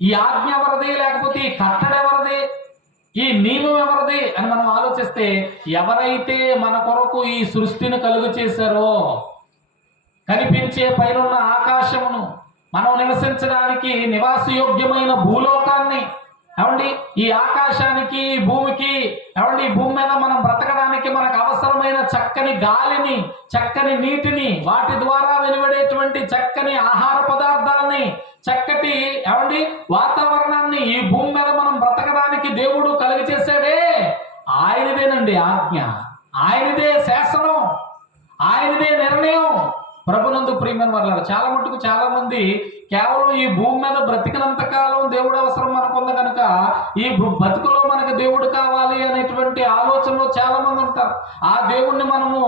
ఈ ఆజ్ఞ? ఎవరిది? లేకపోతే ఈ కట్టడ ఎవరిది? ఈ నియమం ఎవరిది అని మనం ఆలోచిస్తే, ఎవరైతే మన కొరకు ఈ సృష్టిని కలుగు చేశారో, కనిపించే పైనున్న ఆకాశమును, మనం నివసించడానికి నివాసయోగ్యమైన భూలోకాన్ని, ఏమండి ఈ ఆకాశానికి భూమికి, ఏమండి ఈ భూమి మీద మనం బ్రతకడానికి మనకు అవసరమైన చక్కని గాలిని, చక్కని నీటిని, వాటి ద్వారా వెలువడేటువంటి చక్కని ఆహార పదార్థాలని, చక్కటి ఏమండి వాతావరణాన్ని ఈ భూమి మీద మనం బ్రతకడానికి దేవుడు కలుగ చేశాడే, ఆయనదేనండి ఆజ్ఞ, ఆయనదే శాసనం, ఆయనదే నిర్ణయం. ప్రభునందు ప్రియమైన వారు, చాలా మటుకు చాలా మంది కేవలం ఈ భూమి మీద బ్రతికినంత కాలం దేవుడు అవసరం మనకుంది కనుక ఈ బతుకులో మనకు దేవుడు కావాలి అనేటువంటి ఆలోచనలో చాలా మంది ఉంటారు. ఆ దేవుణ్ణి మనము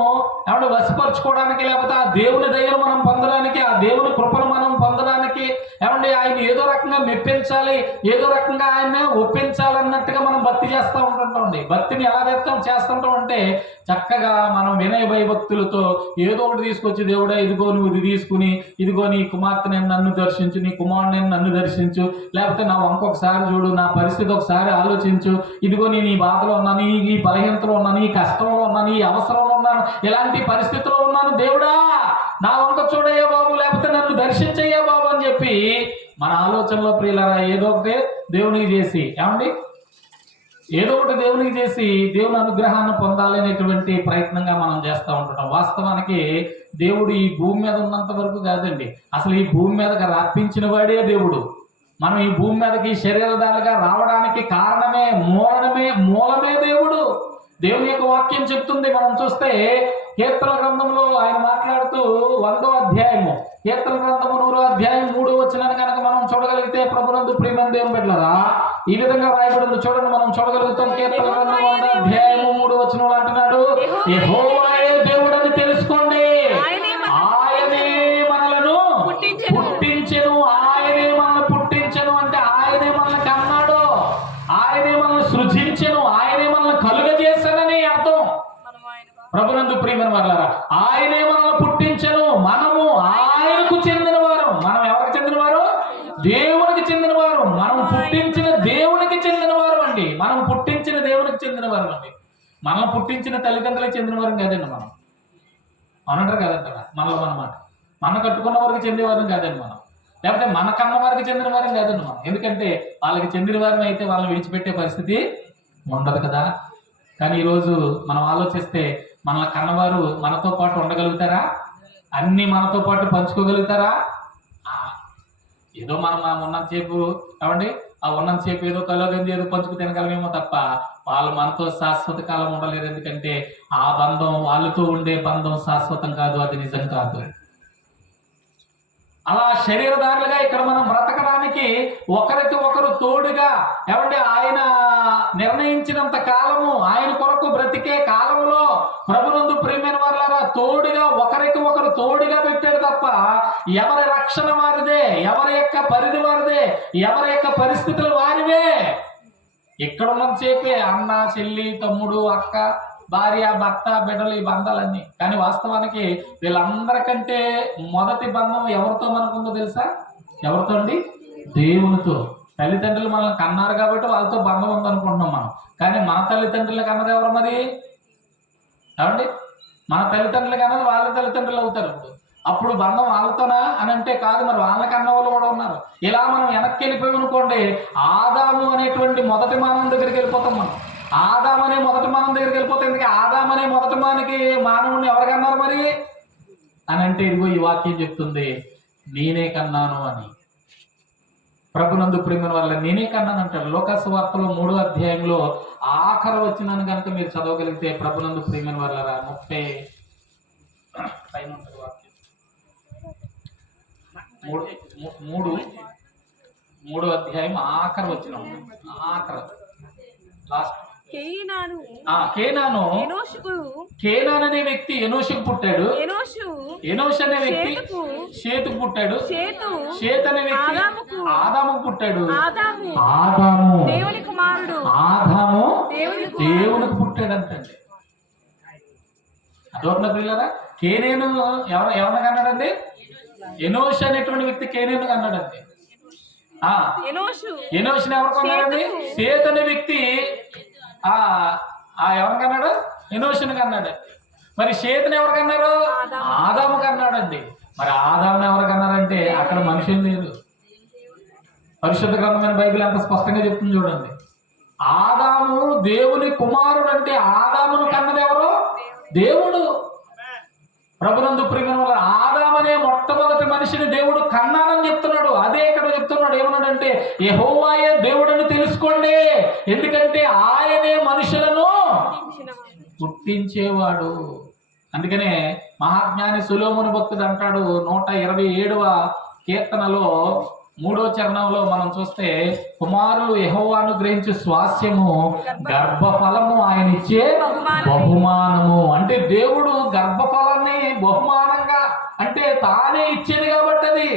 ఏమంటే వశపరచుకోవడానికి, లేకపోతే ఆ దేవుని దయను మనం పొందడానికి, ఆ దేవుని కృపను మనం పొందడానికి, ఏమంటే ఆయన ఏదో రకంగా మెప్పించాలి, ఏదో రకంగా ఆయన ఒప్పించాలన్నట్టుగా మనం భక్తి చేస్తూ ఉంటుంటామండి. భక్తిని ఎలా చేస్తుంటాం అంటే, చక్కగా మనం వినయ భయభక్తులతో ఏదో ఒకటి తీసుకొచ్చి, దేవుడా ఇదిగో నువ్వు ఇది తీసుకుని, ఇదిగో నీ కుమార్తె నన్ను దర్శించు, నీ కుమారుని నన్ను దర్శించు, లేకపోతే నా వంకొకసారి చూడు, నా పరిస్థితి ఒకసారి ఆలోచించు, ఇదిగో నేను ఈ బాధలో ఉన్నాను, ఈ బలహీనతలో ఉన్నాను, ఈ కష్టంలో ఉన్నాను, ఈ అవసరంలో ఉన్నాను, ఇలాంటి పరిస్థితిలో ఉన్నాను, దేవుడా నా వంక చూడయ్యా బాబు, లేకపోతే నన్ను దర్శించయ్యా బాబు అని చెప్పి మన ఆలోచనలో ప్రియులరా ఏదో ఒకటి దేవునికి చేసి, ఏమండి ఏదో ఒకటి దేవునికి చేసి దేవుని అనుగ్రహాన్ని పొందాలి అనేటువంటి ప్రయత్నంగా మనం చేస్తూ ఉంటుంటాం. వాస్తవానికి దేవుడు ఈ భూమి మీద ఉన్నంత వరకు కాదండి, అసలు ఈ భూమి మీదకి రప్పించిన వాడే దేవుడు. మనం ఈ భూమి మీదకి శరీరధారులుగా రావడానికి కారణమే, మూలమే దేవుడు. దేవుని యొక్క వాక్యం చెప్తుంది. మనం చూస్తే కీర్తన గ్రంథంలో ఆయన మాట్లాడుతూ 100వ అధ్యాయము, కీర్తన గ్రంథము 100వ అధ్యాయం 3వ వచనాన్ని కనుక మనం చూడగలిగితే, ప్రభునందు ప్రియమైన దేవుని బిడ్డలారా ఈ విధంగా రాయబడింది చూడండి, మనం చూడగలుగుతాం. కీర్తన గ్రంథం 100వ అధ్యాయము 3వ వచనంలో అంటున్నాడు, యెహోవాయే దేవుడని తెలుసుకోండి, ఆయనే మనలను పుట్టించెను, ఆయనే మనల్ని పుట్టించెను అంటే ఆయనే మనల్ని కన్నాడు, ఆయనే మనల్ని సృజించెను, ఆయనే మనల్ని కలుగజేశానని అర్థం. ప్రభునందు ప్రియమైన వారలారా, ఆయనే మనల్ని పుట్టించెను, మనము ఆయనకు చెందినవారు. మనం ఎవరికి చెందినవారు? దేవునికి చెందినవారు. మనం పుట్టించిన దేవునికి చెందినవారు అండి. మనం పుట్టించిన దేవునికి చెందినవారు అండి. మనం పుట్టించిన తల్లిదండ్రులకు చెందినవారు కాదండి. మనం అనంటారు కదంటారా మనలో అన్నమాట. మన కట్టుకున్న వారికి చెందినవారం కాదండి మనం, లేకపోతే మన కన్న వారికి చెందిన వారం కాదండి మనం. ఎందుకంటే వాళ్ళకి చెందిన వారిని అయితే వాళ్ళని విడిచిపెట్టే పరిస్థితి ఉండదు కదా. కానీ ఈరోజు మనం ఆలోచిస్తే, మన కన్నవారు మనతో పాటు ఉండగలుగుతారా? అన్నీ మనతో పాటు పంచుకోగలుగుతారా? ఏదో మనం ఉన్నంతసేపు ఏమండి ఆ ఉన్నంతసేపు ఏదో కలోగంది ఏదో పంచుకు తినగలమేమో తప్ప వాళ్ళు మనతో శాశ్వత కాలం ఉండలేరు. ఎందుకంటే ఆ బంధం, వాళ్ళతో ఉండే బంధం శాశ్వతం కాదు, అది నిజం కాదు. అలా శరీరధారులుగా ఇక్కడ మనం బ్రతకడానికి ఒకరికి ఒకరు తోడుగా, ఏమంటే ఆయన నిర్ణయించినంత కాలము, ఆయన కొరకు బ్రతికే కాలంలో ప్రభునందు ప్రియమైన వారలారా తోడుగా ఒకరికి ఒకరు తోడుగా పెట్టాడు తప్ప ఎవరి రక్షణ వారిదే, ఎవరి యొక్క పరిధి వారిదే, ఎవరి యొక్క పరిస్థితులు వారివే. ఇక్కడ ఉన్నంతసేపే అన్న, చెల్లి, తమ్ముడు, అక్క, భార్య, భర్త, బిడ్డలు, ఈ బంధాలన్నీ. కానీ వాస్తవానికి వీళ్ళందరికంటే మొదటి బంధం ఎవరితో మనకుందో తెలుసా? ఎవరితో అండి? దేవునితో. తల్లిదండ్రులు మనల్ని కన్నారు కాబట్టి వాళ్ళతో బంధం ఉందనుకుంటున్నాం మనం. కానీ మన తల్లిదండ్రులు కన్నది ఎవరు మరి? ఏమండి మన తల్లిదండ్రులు కన్నది వాళ్ళ తల్లిదండ్రులు అవుతారు. అప్పుడు బంధం వాళ్ళతోనా అని అంటే కాదు, మరి వాళ్ళ కన్న వాళ్ళు కూడా ఉన్నారు. ఇలా మనం వెనక్కి వెళ్ళిపోయి అనుకోండి, ఆదాము అనేటువంటి మొదటి మానవుని దగ్గరికి వెళ్ళిపోతాం మనం. ఆదాం అనే మొదటి మానవుని దగ్గరికి వెళ్ళిపోతే, ఎందుకు ఆదాం అనే మొదటి మానవునికి ఎవరికన్నారు మరి? అని అంటే ఇదిగో ఈ వాక్యం చెప్తుంది నేనే కన్నాను అని. ప్రభునందు ప్రేమ వల్ల నేనే కన్నాను అంటాడు. లోకాసు వార్తలో 3వ అధ్యాయంలో ఆఖరు వచ్చినాను కనుక మీరు చదవగలిగితే ప్రభునందు ప్రేమ వల్ల 30 పైన ఉంటుంది వాక్యం. 3వ అధ్యాయం ఆఖరు వచ్చినాం, ఆఖరు లాస్ట్. కేయినాను కేనాను, కేనాన్ అనే వ్యక్తి ఎనోషుకు పుట్టాడు. ఎనోష్ అనే వ్యక్తి షేతుకు పుట్టాడు. షేత్ అనే వ్యక్తి ఆదాముకు పుట్టాడు. ఆదాము దేవుని కుమారుడు. ఆదాము దేవునికి పుట్టాడు అంటండి. అదొక పిల్లరా, కేనేను ఎవరిని కన్నాడండి? ఎనోష్ అనేటువంటి వ్యక్తి కేనేను కన్నాడండి. ఎనోషుని ఎవరు కన్నాడండి? షేత్ అనే వ్యక్తి ఎవరు కన్నాడు? ఎనోషుని కన్నాడు. మరి షేతుని ఎవరు కన్నారు? ఆదాము కన్నాడండి. మరి ఆదాముని ఎవరు కన్నారంటే అక్కడ మనుషులు లేదు. పరిశుద్ధ గ్రంథమైన బైబిల్ ఎంత స్పష్టంగా చెప్తుంది చూడండి. ఆదాము దేవుని కుమారుడు అంటే ఆదామును కన్నది ఎవరు? దేవుడు. ప్రభునందు ప్రియమైన వల్ల ఆదామనే మొట్టమొదటి మనిషిని దేవుడు కన్నానని చెప్తున్నాడు. అదే ఇక్కడ చెప్తున్నాడు. ఏమన్నాడంటే యెహోవాయే దేవుడని తెలుసుకోండి, ఎందుకంటే ఆయనే మనుషులను పుట్టించేవాడు. అందుకనే మహాజ్ఞాని సొలొమోను భక్తుడు అంటాడు 127వ కీర్తనలో 3వ చరణంలో మనం చూస్తే, కుమారులు యెహోవాను గ్రహించే స్వాస్యము, గర్భఫలము ఆయన ఇచ్చే బహుమానము. అంటే దేవుడు గర్భఫలాన్ని బహుమానంగా అంటే తానే ఇచ్చేది కాబట్టి అది.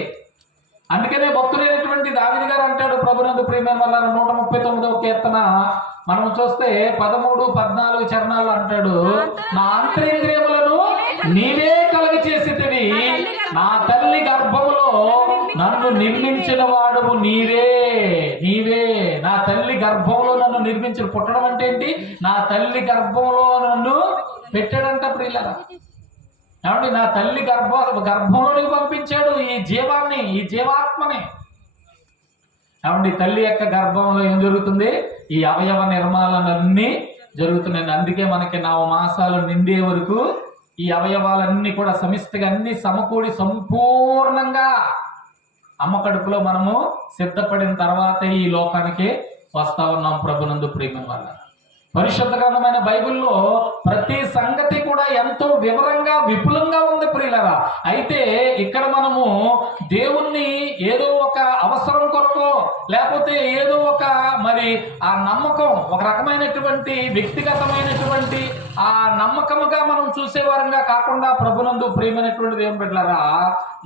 అందుకనే భక్తుడైనటువంటి దావీదు గారు అంటాడు ప్రభునందు ప్రియమైన వల్ల 139వ కీర్తన మనం చూస్తే 13, 14 చరణాలు అంటాడు, నా అంతరింద్రియములను నీవే కలుగ చేసేటివి, నా తల్లి గర్భములో నన్ను నిర్మించిన వాడువు నీవే. నీవే నా తల్లి గర్భంలో నన్ను నిర్మించిన. పుట్టడం అంటే ఏంటి? నా తల్లి గర్భంలో నన్ను పెట్టాడంట ప్రియులరా. ఏమండి, నా తల్లి గర్భంలోనికి పంపించాడు ఈ జీవాన్ని, ఈ జీవాత్మని. ఏమండి, తల్లి యొక్క గర్భంలో ఏం జరుగుతుంది? ఈ అవయవ నిర్మాణాలన్నీ జరుగుతున్నాయి. అందుకే మనకి 9 మాసాలు నిండే వరకు ఈ అవయవాలన్నీ కూడా సమిష్టిగా అన్ని సమకూడి సంపూర్ణంగా అమ్మ కడుపులో మనము సిద్ధపడిన తర్వాతే ఈ లోకానికి వస్తా ఉన్నాం ప్రభునందు ప్రేమ వల్ల. పరిశుద్ధ గ్రంథమైన బైబిల్లో ప్రతి సంగతి కూడా ఎంతో వివరంగా విపులంగా ఉంది ప్రియులరా. అయితే ఇక్కడ మనము దేవుణ్ణి ఏదో ఒక అవసరం కొరకు లేకపోతే ఏదో ఒక మరి ఆ నమ్మకం, ఒక రకమైనటువంటి వ్యక్తిగతమైనటువంటి ఆ నమ్మకముగా మనం చూసేవారంగా కాకుండా ప్రభునందు ప్రియమైనటువంటిది ఏం పెట్టారా,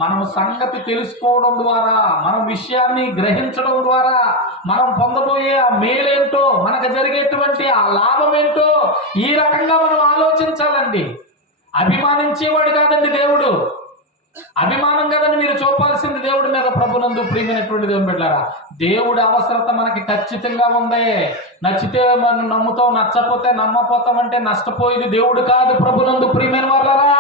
మనం సంగతి తెలుసుకోవడం ద్వారా, మనం విషయాన్ని గ్రహించడం ద్వారా మనం పొందబోయే ఆ మేలేంటో, మనకు జరిగేటువంటి ఆ లాభం ఏంటో ఈ రకంగా మనం ఆలోచించాలండి. అభిమానించేవాడు కాదండి దేవుడు. అభిమానం కదండి మీరు చూపాల్సింది దేవుడి మీద. ప్రభునందు ప్రియమైనటువంటి దేవుని బిడ్డలారా, దేవుడి అవసరత మనకి ఖచ్చితంగా ఉంది. నచ్చితే మనం నమ్ముతాం, నచ్చపోతే నమ్మపోతాం అంటే నష్టపోయేది దేవుడు కాదు. ప్రభునందు ప్రియమైన వాళ్ళరా,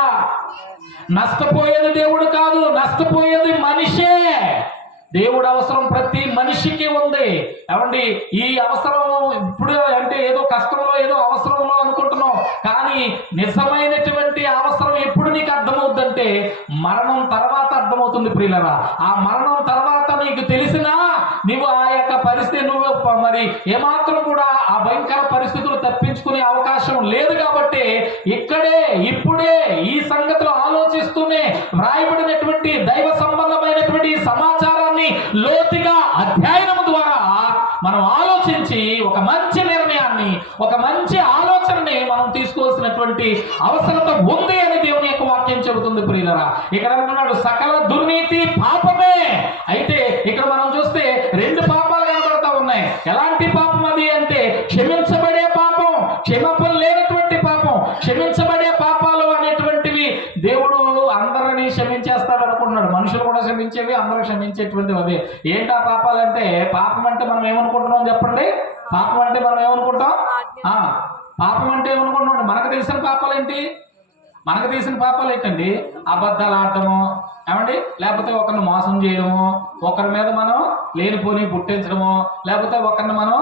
నష్టపోయేది దేవుడు కాదు, నష్టపోయేది మనిషే. దేవుడు అవసరం ప్రతి మనిషికి ఉంది. ఏమండి, ఈ అవసరం ఇప్పుడు అంటే ఏదో కష్టంలో ఏదో అవసరంలో అనుకుంటున్నాం, కానీ నిజమైనటువంటి అవసరం ఎప్పుడు నీకు అర్థమవుతుందంటే మరణం తర్వాత అర్థమవుతుంది ప్రియులరా. ఆ మరణం తర్వాత నీకు తెలిసినా నువ్వు ఆ యొక్క పరిస్థితి నువ్వు మరి ఏమాత్రం కూడా ఆ భయంకర పరిస్థితులు తప్పించుకునే అవకాశం లేదు. కాబట్టి ఇక్కడే ఇప్పుడే ఈ సంగతులు ఆలోచిస్తూనే వ్రాయబడినటువంటి దైవ సంబంధమైనటువంటి సమాచారాన్ని లోతుగా అధ్యయనం ద్వారా మనం ఆలోచించి ఒక మంచి నిర్ణయాన్ని, ఒక మంచి ఆలోచనని మనం తీసుకోవాల్సినటువంటి అవసరత ఉంది అని దేవుని యొక్క వాక్యం చెబుతుంది ప్రియులరా. ఇక్కడ అంటున్నాడు సకల దుర్నీతి పాపమే. అయితే ఇక్కడ మనం చూస్తే 2 పాపాలు కనబడతా ఉన్నాయి. ఎలాంటి పాపం అది అంటే క్షమించబడే పాపం, క్షమాపణ లేనటువంటి పాపం. క్షమించబడే పాపాలు అనేటువంటివి దేవుడు అందరినీ క్షమించేస్తాడు అనుకుంటున్నాడు. మనుషులు కూడా క్షమించేవి, అందరూ క్షమించేటువంటివి అదే. ఏంటా పాపాలంటే, పాపం అంటే మనం ఏమనుకుంటున్నాం చెప్పండి? పాపం అంటే మనం ఏమనుకుంటాం? పాపం అంటే ఏమనుకుంటున్నాం? మనకు తెలిసిన పాపాలు ఏంటి? మనకు తెలిసిన పాపాలు ఏంటండి? అబద్ధాలు ఆడటము, ఏమండి, లేకపోతే ఒకరిని మోసం చేయడము, ఒకరి మీద మనం లేనిపోని పుట్టించడము, లేకపోతే ఒకరిని మనం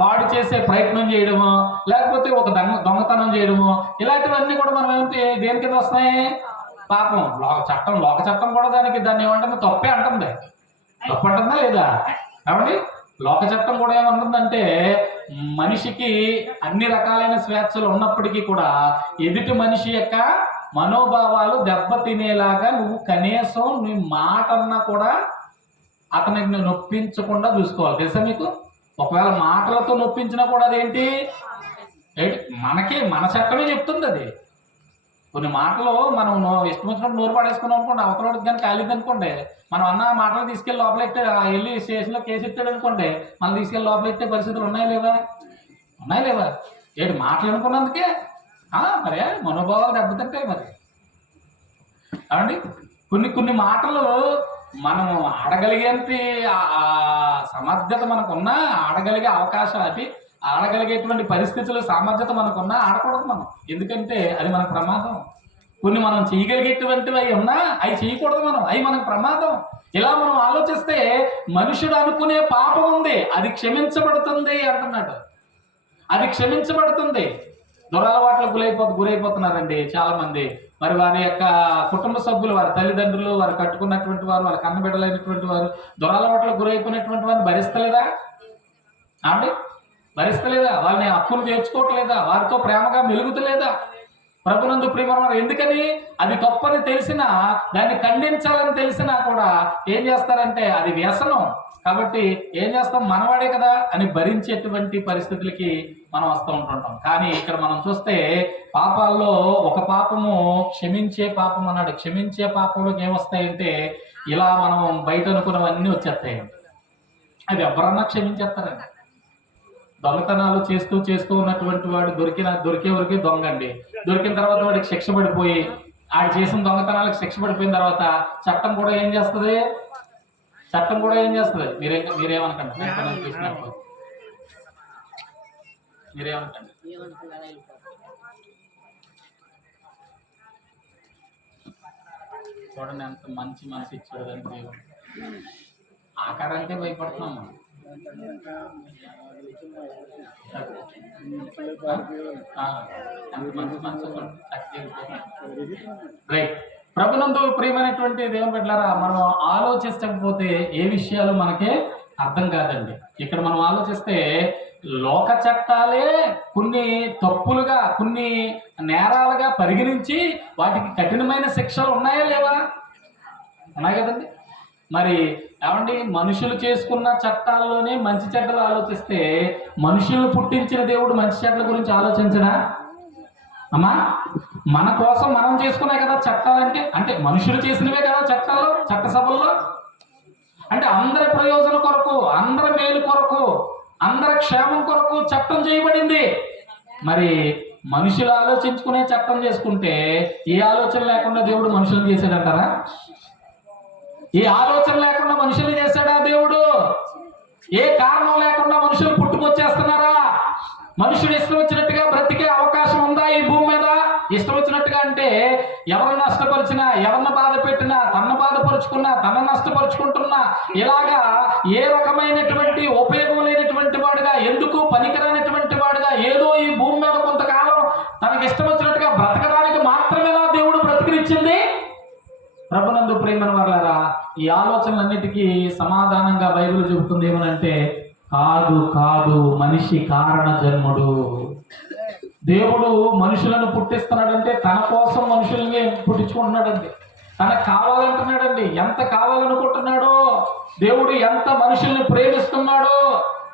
పాడు చేసే ప్రయత్నం చేయడము, లేకపోతే ఒక దొంగతనం చేయడము, ఇలాంటివన్నీ కూడా మనం ఏమిటి దేని కింద వస్తాయి? పాపం లోక చట్టం కూడా దాన్ని ఏమంటుంది, తప్పే అంటుంది. తప్పు అంటుందా లేదా? కాబట్టి లోక చట్టం కూడా ఏమంటుందంటే మనిషికి అన్ని రకాలైన స్వేచ్ఛలు ఉన్నప్పటికీ కూడా ఎదుటి మనిషి యొక్క మనోభావాలు దెబ్బతినేలాగా నువ్వు కనీసం నీ మాట అన్నా కూడా అతనికి నొప్పించకుండా చూసుకోవాలి. తెలుసా మీకు? ఒకవేళ మాటలతో నొప్పించినా కూడా అదేంటి, మన చట్టమే చెప్తుంది అది. కొన్ని మాటలు మనం ఇష్టం వచ్చినప్పుడు నోరు పడేసుకున్నాం అనుకోండి, అవతలకి కానీ కాలేదు అనుకోండి, మనం అన్న మాటలు తీసుకెళ్ళి లోపలెట్టే వెళ్ళి స్టేషన్లో కేసు ఎత్తాడు అనుకోండి, మనం తీసుకెళ్ళి లోపలెట్టే పరిస్థితులు ఉన్నాయా లేవా? ఏంటి మాటలు అనుకున్నందుకే మరి మనోభావాలు దెబ్బతింటాయి మరి. అవండి కొన్ని మాటలు మనం ఆడగలిగేంత సమర్థత మనకున్నా, ఆడగలిగే అవకాశం ఆడగలిగేటువంటి పరిస్థితులు సామర్థ్యత మనకున్నా ఆడకూడదు మనం. ఎందుకంటే అది మనకు ప్రమాదం. కొన్ని మనం చేయగలిగేటువంటివి అవి ఉన్నా అవి చేయకూడదు మనం, అవి మనకు ప్రమాదం. ఇలా మనం ఆలోచిస్తే మనుషుడు అనుకునే పాపం ఉంది, అది క్షమించబడుతుంది అంటున్నాడు. అది క్షమించబడుతుంది. దురలవాట్లకు గురైపోతున్నారండి చాలా మంది. మరి వారి యొక్క కుటుంబ సభ్యులు, వారి తల్లిదండ్రులు, వారు కట్టుకున్నటువంటి వారు, వారి కన్నబిడ్డలైనటువంటి వారు దురలవాట్లకు గురైపోయినటువంటి వారిని భరిస్తలేదా? భరిస్తలేదా? వాళ్ళని అప్పులు తీర్చుకోవట్లేదా? వారితో ప్రేమగా మెలుగుతలేదా? ప్రభునందు ప్రియమైన ఎందుకని? అది తప్పని తెలిసినా, దాన్ని ఖండించాలని తెలిసినా కూడా ఏం చేస్తారంటే అది వ్యసనం. కాబట్టి ఏం చేస్తాం, మనవాడే కదా అని భరించేటువంటి పరిస్థితులకి మనం వస్తూ ఉంటుంటాం. కానీ ఇక్కడ మనం చూస్తే పాపాల్లో ఒక పాపము క్షమించే పాపం అన్నాడు. క్షమించే పాపంలోకి ఏమొస్తాయంటే ఇలా మనం బయట అనుకున్నవన్నీ వచ్చేస్తాయండి. అది ఎవరన్నా క్షమించేస్తారండి. దొంగతనాలు చేస్తూ ఉన్నటువంటి వాడు దొరికే వరకు దొంగ అండి. దొరికిన తర్వాత వాడికి శిక్ష పడిపోయి, ఆడు చేసిన దొంగతనాలకు శిక్ష పడిపోయిన తర్వాత చట్టం కూడా ఏం చేస్తుంది? మీరేమనకండి? మీరేమనకండి? చూడండి ఎంత మంచి మనసు ఇచ్చాడు దానికి దేవుడు. ఆకారానికే భయపడుతున్నాం మనం. రైట్. ప్రభునందు ప్రియమైనటువంటి దేవుని బిడ్డలారా, మనం ఆలోచించకపోతే ఏ విషయాలు మనకే అర్థం కాదండి. ఇక్కడ మనం ఆలోచిస్తే లోక చట్టాలే కొన్ని తప్పులుగా, కొన్ని నేరాలుగా పరిగణించి వాటికి కఠినమైన శిక్షలు ఉన్నాయా లేవా? ఉన్నాయి కదండి. మరి ఏమండి, మనుషులు చేసుకున్న చట్టాలలోనే మంచి చెడ్డలు ఆలోచిస్తే మనుషులను పుట్టించిన దేవుడు మంచి చెడ్డల గురించి ఆలోచించడా అమ్మా? మన కోసం మనం చేసుకున్నాయి కదా చట్టాలంటే. అంటే మనుషులు చేసినవే కదా చట్టాలు, చట్టసభల్లో. అంటే అందరి ప్రయోజనం కొరకు, అందరి మేలు కొరకు, అందరి క్షేమం కొరకు చట్టం చేయబడింది. మరి మనుషులు ఆలోచించుకునే చట్టం చేసుకుంటే ఏ ఆలోచన లేకుండా దేవుడు మనుషులను చేశాడంటారా? ఏ ఆలోచన లేకుండా మనుషులు చేశాడా దేవుడు? ఏ కారణం లేకుండా మనుషులు పుట్టుకొచ్చేస్తున్నారా? మనుషుడు ఇష్టం వచ్చినట్టుగా బ్రతికే అవకాశం ఉందా ఈ భూమి మీద? ఇష్టం వచ్చినట్టుగా అంటే ఎవరిని నష్టపరిచినా, ఎవరిని బాధ పెట్టినా, తనను బాధపరుచుకున్నా, తనను నష్టపరుచుకుంటున్నా, ఇలాగా ఏ రకమైనటువంటి ఉపయోగం లేనటువంటి వాడుగా, ఎందుకు పనికిరానటువంటి వాడుగా, ఏదో ఈ భూమి మీద కొంతకాలం తనకి ఇష్టం వచ్చినట్టుగా బ్రతకడానికి మాత్రమేనా దేవుడు బ్రతికినిచ్చింది? ప్రభునందు ప్రేమను వర్లారా, ఈ ఆలోచనలన్నిటికీ సమాధానంగా బైబిల్ చెబుతుంది ఏమనంటే, కాదు మనిషి కారణ జన్ముడు. దేవుడు మనుషులను పుట్టిస్తున్నాడంటే తన కోసం మనుషుల్ని పుట్టించుకుంటున్నాడండి. తనకు కావాలంటున్నాడండి. ఎంత కావాలనుకుంటున్నాడో దేవుడు, ఎంత మనుషుల్ని ప్రేమిస్తున్నాడో,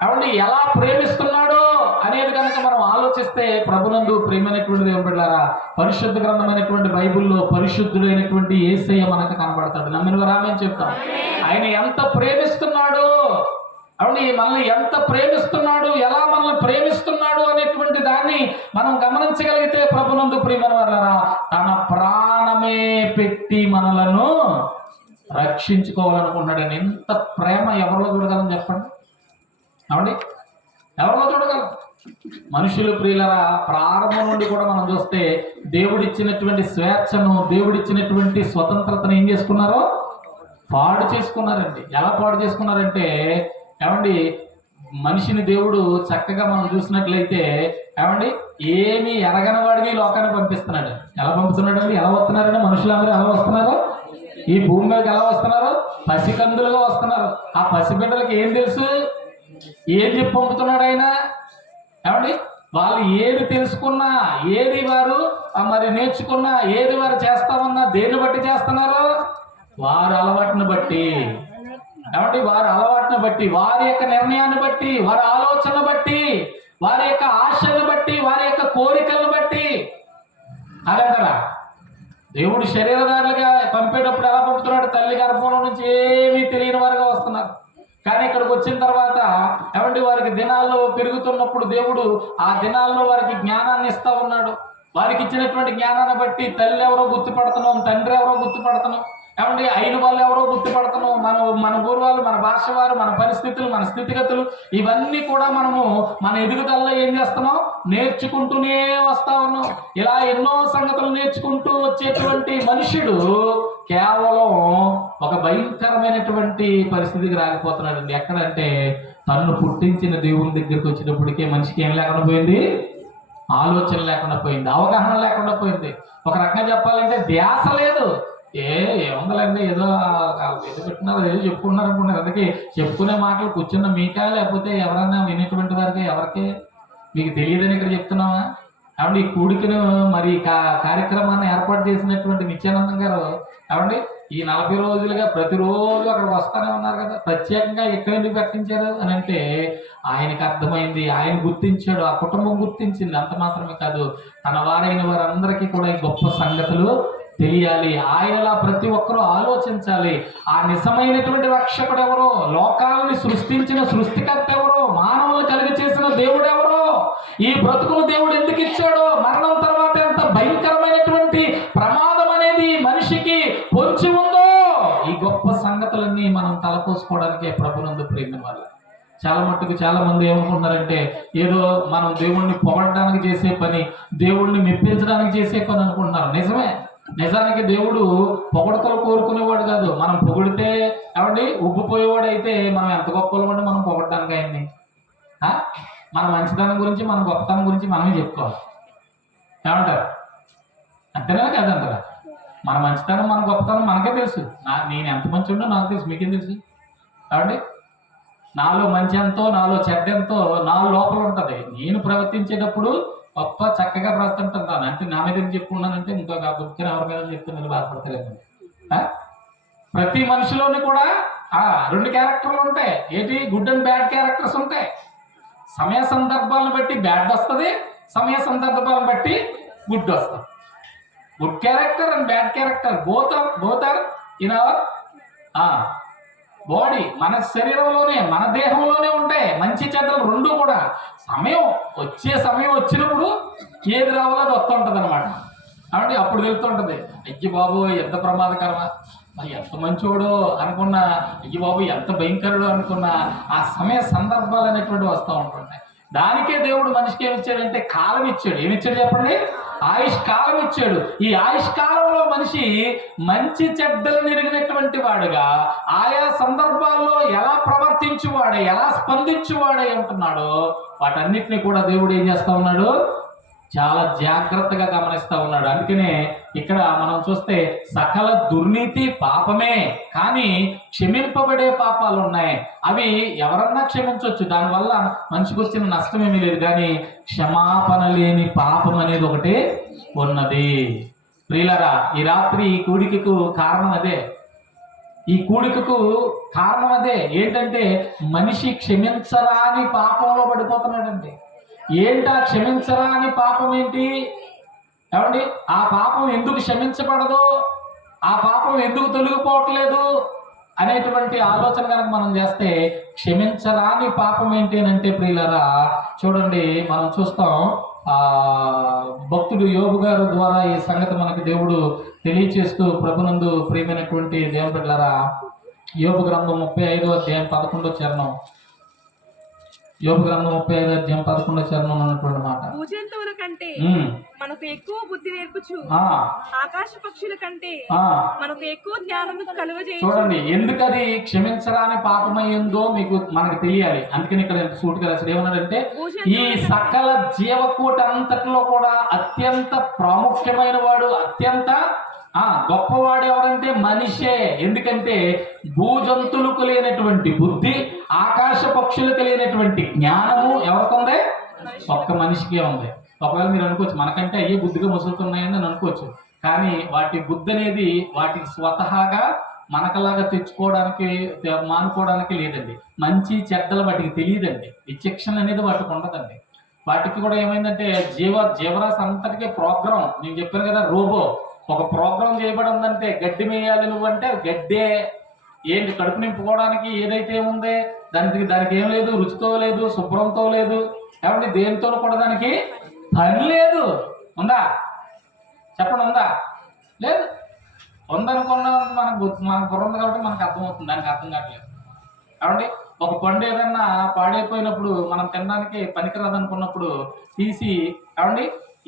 అవండి ఎలా ప్రేమిస్తున్నాడో అనేది కనుక మనం ఆలోచిస్తే, ప్రభునందు ప్రేమైనటువంటి దేవుని బిడ్డలారా, పరిశుద్ధ గ్రంథమైనటువంటి బైబిల్లో పరిశుద్ధుడైనటువంటి యేసయ్య మనకు కనబడతాడు. నమ్మిన వారామని చెప్తాం. ఆయన ఎంత ప్రేమిస్తున్నాడో, అవును, మనల్ని ఎంత ప్రేమిస్తున్నాడు, ఎలా మనల్ని ప్రేమిస్తున్నాడు అనేటువంటి దాన్ని మనం గమనించగలిగితే, ప్రభునందు ప్రియమైన వారలారా, తన ప్రాణమే పెట్టి మనలను రక్షించుకోవాలనుకున్నాడని. ఎంత ప్రేమ ఎవరిలో చూడగలం చెప్పండి? అవునండి, ఎవరిలో చూడగలం? మనుషులు ప్రియులరా, ప్రారంభం నుండి కూడా మనం చూస్తే దేవుడిచ్చినటువంటి స్వేచ్ఛను, దేవుడిచ్చినటువంటి స్వతంత్రతను ఏం చేసుకున్నారో పాడు చేసుకున్నారండి. ఎలా పాడు చేసుకున్నారంటే, ఏమండి, మనిషిని దేవుడు చక్కగా మనం చూసినట్లయితే, ఏమండి, ఏమి ఎరగని వాడిని ఈ లోకానికి పంపిస్తున్నాడు. ఎలా పంపుతున్నాడండి? ఎలా వస్తున్నారండి? మనుషులందరూ ఎలా వస్తున్నారు? ఈ భూమి మీదకి ఎలా వస్తున్నారు? పసికందులుగా వస్తున్నారు. ఆ పసిబిడ్డలకి ఏం తెలుసు? ఏం చెప్పి పంపుతున్నాడు ఆయన? ఏమండి, వాళ్ళు ఏది తెలుసుకున్నా, ఏది వారు మరి నేర్చుకున్నా, ఏది వారు చేస్తామన్నా దేన్ని బట్టి చేస్తున్నారు? వారి అలవాటును బట్టి. ఏమండి, వారి అలవాటును బట్టి, వారి యొక్క నిర్ణయాన్ని బట్టి, వారి ఆలోచన బట్టి, వారి యొక్క ఆశలను బట్టి, వారి యొక్క కోరికలను బట్టి. అదే కదా దేవుడు శరీరధారులుగా పంపేటప్పుడు ఎలా పంపుతున్నాడు? తల్లి గర్భంలో నుంచి ఏమీ తెలియని వారుగా వస్తున్నారు. కానీ ఇక్కడికి వచ్చిన తర్వాత ఏమండి, వారికి దినాల్లో పెరుగుతున్నప్పుడు దేవుడు ఆ దినాల్లో వారికి జ్ఞానాన్ని ఇస్తా ఉన్నాడు. వారికి ఇచ్చినటువంటి జ్ఞానాన్ని బట్టి తల్లి ఎవరో గుర్తుపడుతున్నాం, తండ్రి ఎవరో గుర్తుపడుతున్నాం, ఏమండి అయిన వాళ్ళు ఎవరో గుర్తుపడుతున్నాం. మన పూర్వాలు, మన భాష వారు, మన పరిస్థితులు, మన స్థితిగతులు ఇవన్నీ కూడా మనము మన ఎదుగుదలలో ఏం చేస్తున్నాం? నేర్చుకుంటూనే వస్తా ఉన్నాం. ఇలా ఎన్నో సంగతులు నేర్చుకుంటూ వచ్చేటువంటి మనుషుడు కేవలం ఒక భయంకరమైనటువంటి పరిస్థితికి రాకపోతున్నాడండి. ఎక్కడంటే తన్ను పుట్టించిన దేవుని దగ్గరికి వచ్చినప్పటికే మనిషికి ఏం లేకుండా పోయింది? ఆలోచన లేకుండా పోయింది, అవగాహన లేకుండా పోయింది. ఒక రకంగా చెప్పాలంటే ధ్యాస లేదు. ఏముందండి, ఏదో పెట్టినారు, ఏదో చెప్పుకున్నారు అనుకున్నారు. అందుకే చెప్పుకునే మాటలు కూర్చున్న మీకా, లేకపోతే ఎవరన్నా వినేటువంటి వారికి ఎవరికి మీకు తెలియదని ఇక్కడ చెప్తున్నావా? ఏమండి, ఈ కూడికను మరి కార్యక్రమాన్ని ఏర్పాటు చేసినటువంటి నిత్యానందం గారు ఏమండి ఈ 40 రోజులుగా ప్రతిరోజు అక్కడికి వస్తానే ఉన్నారు కదా. ప్రత్యేకంగా ఎక్కడ ఎందుకు పెట్టించారు అని అంటే ఆయనకు అర్థమైంది, ఆయన గుర్తించాడు, ఆ కుటుంబం గుర్తించింది. అంత మాత్రమే కాదు, తన వారైన వారందరికీ కూడా ఈ గొప్ప సంగతులు తెలియాలి. ఆయనలా ప్రతి ఒక్కరూ ఆలోచించాలి. ఆ నిజమైనటువంటి రక్షకుడు ఎవరో, లోకాలని సృష్టించిన సృష్టికర్త ఎవరో, మానవులు కలిగి చేసిన దేవుడు ఎవరో, ఈ బ్రతుకును దేవుడు ఎందుకు ఇచ్చాడో, మరణం తర్వాత ఎంత భయంకరమైనటువంటి ప్రమాదం అనేది మనిషికి పొంచి ఉందో, ఈ గొప్ప సంగతులన్నీ మనం తలపోసుకోవడానికే ప్రభునందు ప్రేమ వల్ల చాలా మట్టుకు చాలా మంది ఏమనుకుంటున్నారంటే ఏదో మనం దేవుణ్ణి పొగడడానికి చేసే పని, దేవుణ్ణి మెప్పించడానికి చేసే పని అనుకుంటున్నారు. నిజమే, నిజానికి దేవుడు పొగడతలు కోరుకునేవాడు కాదు. మనం పొగిడితే ఏమండి ఉబ్బిపోయేవాడు అయితే మనం ఎంత గొప్పలు అంటే మనం పొగడడానికి ఆయన్ని మన మంచితనం గురించి, మన గొప్పతనం గురించి మనమే చెప్పుకోవాలి. ఏమంటారు? అంతేనా కాదంటారా? మన మంచితనం, మన గొప్పతనం మనకే తెలుసు. నేను ఎంత మంచి ఉండో నాకు తెలుసు, మీకేం తెలుసు? ఏమండి, నాలో మంచి ఎంతో, నాలో చెడ్డ ఎంతో నాలో లోపల ఉంటుంది. నేను ప్రవర్తించేటప్పుడు గొప్ప చక్కగా ప్రవర్తింటుంటాను. అంటే నా మీద చెప్పుకున్నానంటే ఇంకో కాబట్టి ఎవరి మీద చెప్తే మీరు బాధపడతలేదు. ప్రతి మనిషిలోని కూడా 2 క్యారెక్టర్లు ఉంటాయి. ఏంటి? గుడ్ అండ్ బ్యాడ్ క్యారెక్టర్స్ ఉంటాయి. సమయ సందర్భాలను బట్టి బ్యాడ్ వస్తుంది, సమయ సందర్భాలను బట్టి గుడ్ వస్తుంది. Good character and bad character both are in our body. మన శరీరంలోనే, మన దేహంలోనే ఉంటాయి మంచి చెడ్డలు రెండు కూడా. సమయం వచ్చినప్పుడు ఏది రావాలో అది వస్తూ ఉంటుంది అనమాట. కాబట్టి అప్పుడు తెలుస్తుంటుంది, అయ్యి బాబు ఎంత ప్రమాదకరమా, ఎంత మంచోడు అనుకున్నా, అయ్యి బాబు ఎంత భయంకరుడు అనుకున్నా, ఆ సమయ సందర్భాలు అనేటువంటి వస్తూ ఉంటుంటాయి. దానికే దేవుడు మనిషికి ఏమిచ్చాడంటే కాలం ఇచ్చాడు. ఏమిచ్చాడు చెప్పండి? ఆయుష్ కాలం ఇచ్చాడు. ఈ ఆయుష్ కాలంలో మనిషి మంచి చెడ్డలు ఎరిగినటువంటి వాడుగా ఆయా సందర్భాల్లో ఎలా ప్రవర్తించువాడే, ఎలా స్పందించువాడే ఉంటున్నాడో వాటన్నిటిని కూడా దేవుడు ఏం చేస్తా ఉన్నాడు? చాలా జాగ్రత్తగా గమనిస్తా ఉన్నాడు. అందుకనే ఇక్కడ మనం చూస్తే సకల దుర్నీతి పాపమే, కానీ క్షమింపబడే పాపాలు ఉన్నాయి. అవి ఎవరన్నా క్షమించవచ్చు, దానివల్ల మనిషికి వచ్చిన నష్టం ఏమీ లేదు. కానీ క్షమాపణ లేని పాపం అనేది ఒకటి ఉన్నది. ప్రియులారా, ఈ రాత్రి ఈ కూడికకు కారణం అదే. ఈ కూడికకు కారణం అదే. ఏంటంటే మనిషి క్షమించరాని పాపంలో పడిపోతున్నాడండి. ఏంటా క్షమించరాని పాపం ఏంటి? ఏమండి, ఆ పాపం ఎందుకు క్షమించబడదు, ఆ పాపం ఎందుకు తొలగిపోవట్లేదు అనేటువంటి ఆలోచన కనుక మనం చేస్తే, క్షమించరాని పాపం ఏంటి అని అంటే ప్రియులారా చూడండి, మనం చూస్తాం భక్తుడు యోబు గారు ద్వారా ఈ సంగతి మనకి దేవుడు తెలియచేస్తూ ప్రభునందు ప్రియమైనటువంటి దేవుని బిడ్డలారా, యోబు గ్రంథం 35వ అధ్యాయం 11వ చరణం. యోబు గ్రంథం 35 అధ్యాయం 11 చరణంలో ఉన్నటువంటి మాట. భూజంతువుల కంటే ఉమ్, మనకు ఎక్కువ బుద్ధి నేర్పుచు ఆ, ఆకాశ పక్షుల కంటే ఆ. మనకు ఎక్కువ జ్ఞానము కలుగజేయు. చూడండి, ఎందుకది క్షమించరాని పాపమయ్యిందో మనకు తెలియాలి. అందుకని ఇక్కడ సూటిగా రాశాడు. ఏమన్నాడంటే ఈ సకల జీవకూట అంతట్లో కూడా అత్యంత ప్రాముఖ్యమైన వాడు, అత్యంత గొప్పవాడు ఎవరంటే మనిషే. ఎందుకంటే భూజంతులకు లేనటువంటి బుద్ధి, ఆకాశ పక్షులకు లేనటువంటి జ్ఞానము ఎవరికి ఉంది? ఒక్క మనిషికే ఉంది. ఒకవేళ మీరు అనుకోవచ్చు మనకంటే అయ్యే బుద్ధిగా ముసులుతున్నాయని అని అనుకోవచ్చు. కానీ వాటి బుద్ధి అనేది వాటికి స్వతహాగా మనకలాగా తెచ్చుకోవడానికి మానుకోవడానికి లేదండి. మంచి చెడ్డలు వాటికి తెలియదండి. విచక్షణ అనేది వాటికి ఉండదండి. వాటికి కూడా ఏమైందంటే జీవరాశి అంతటికే ప్రోగ్రామ్, నేను చెప్పాను కదా, రోబో ఒక ప్రోగ్రామ్ చేయబడి ఉందంటే గడ్డి మేయాలి నువ్వంటే గడ్డే. ఏంటి కడుపు నింపుకోవడానికి ఏదైతే ఉందే దానికి ఏం లేదు, రుచితో లేదు, శుభ్రంతో లేదు, కాబట్టి దేనితో కూడా దానికి పని లేదు. ఉందా చెప్పండి, ఉందా? లేదు. ఉందనుకున్న మనకు బుర్ర ఉంది కాబట్టి మనకు అర్థమవుతుంది, దానికి అర్థం కావట్లేదు. కాబట్టి ఒక పండు ఏదన్నా పాడైపోయినప్పుడు మనం తినడానికి పనికిరాదు అనుకున్నప్పుడు తీసి, కాబట్టి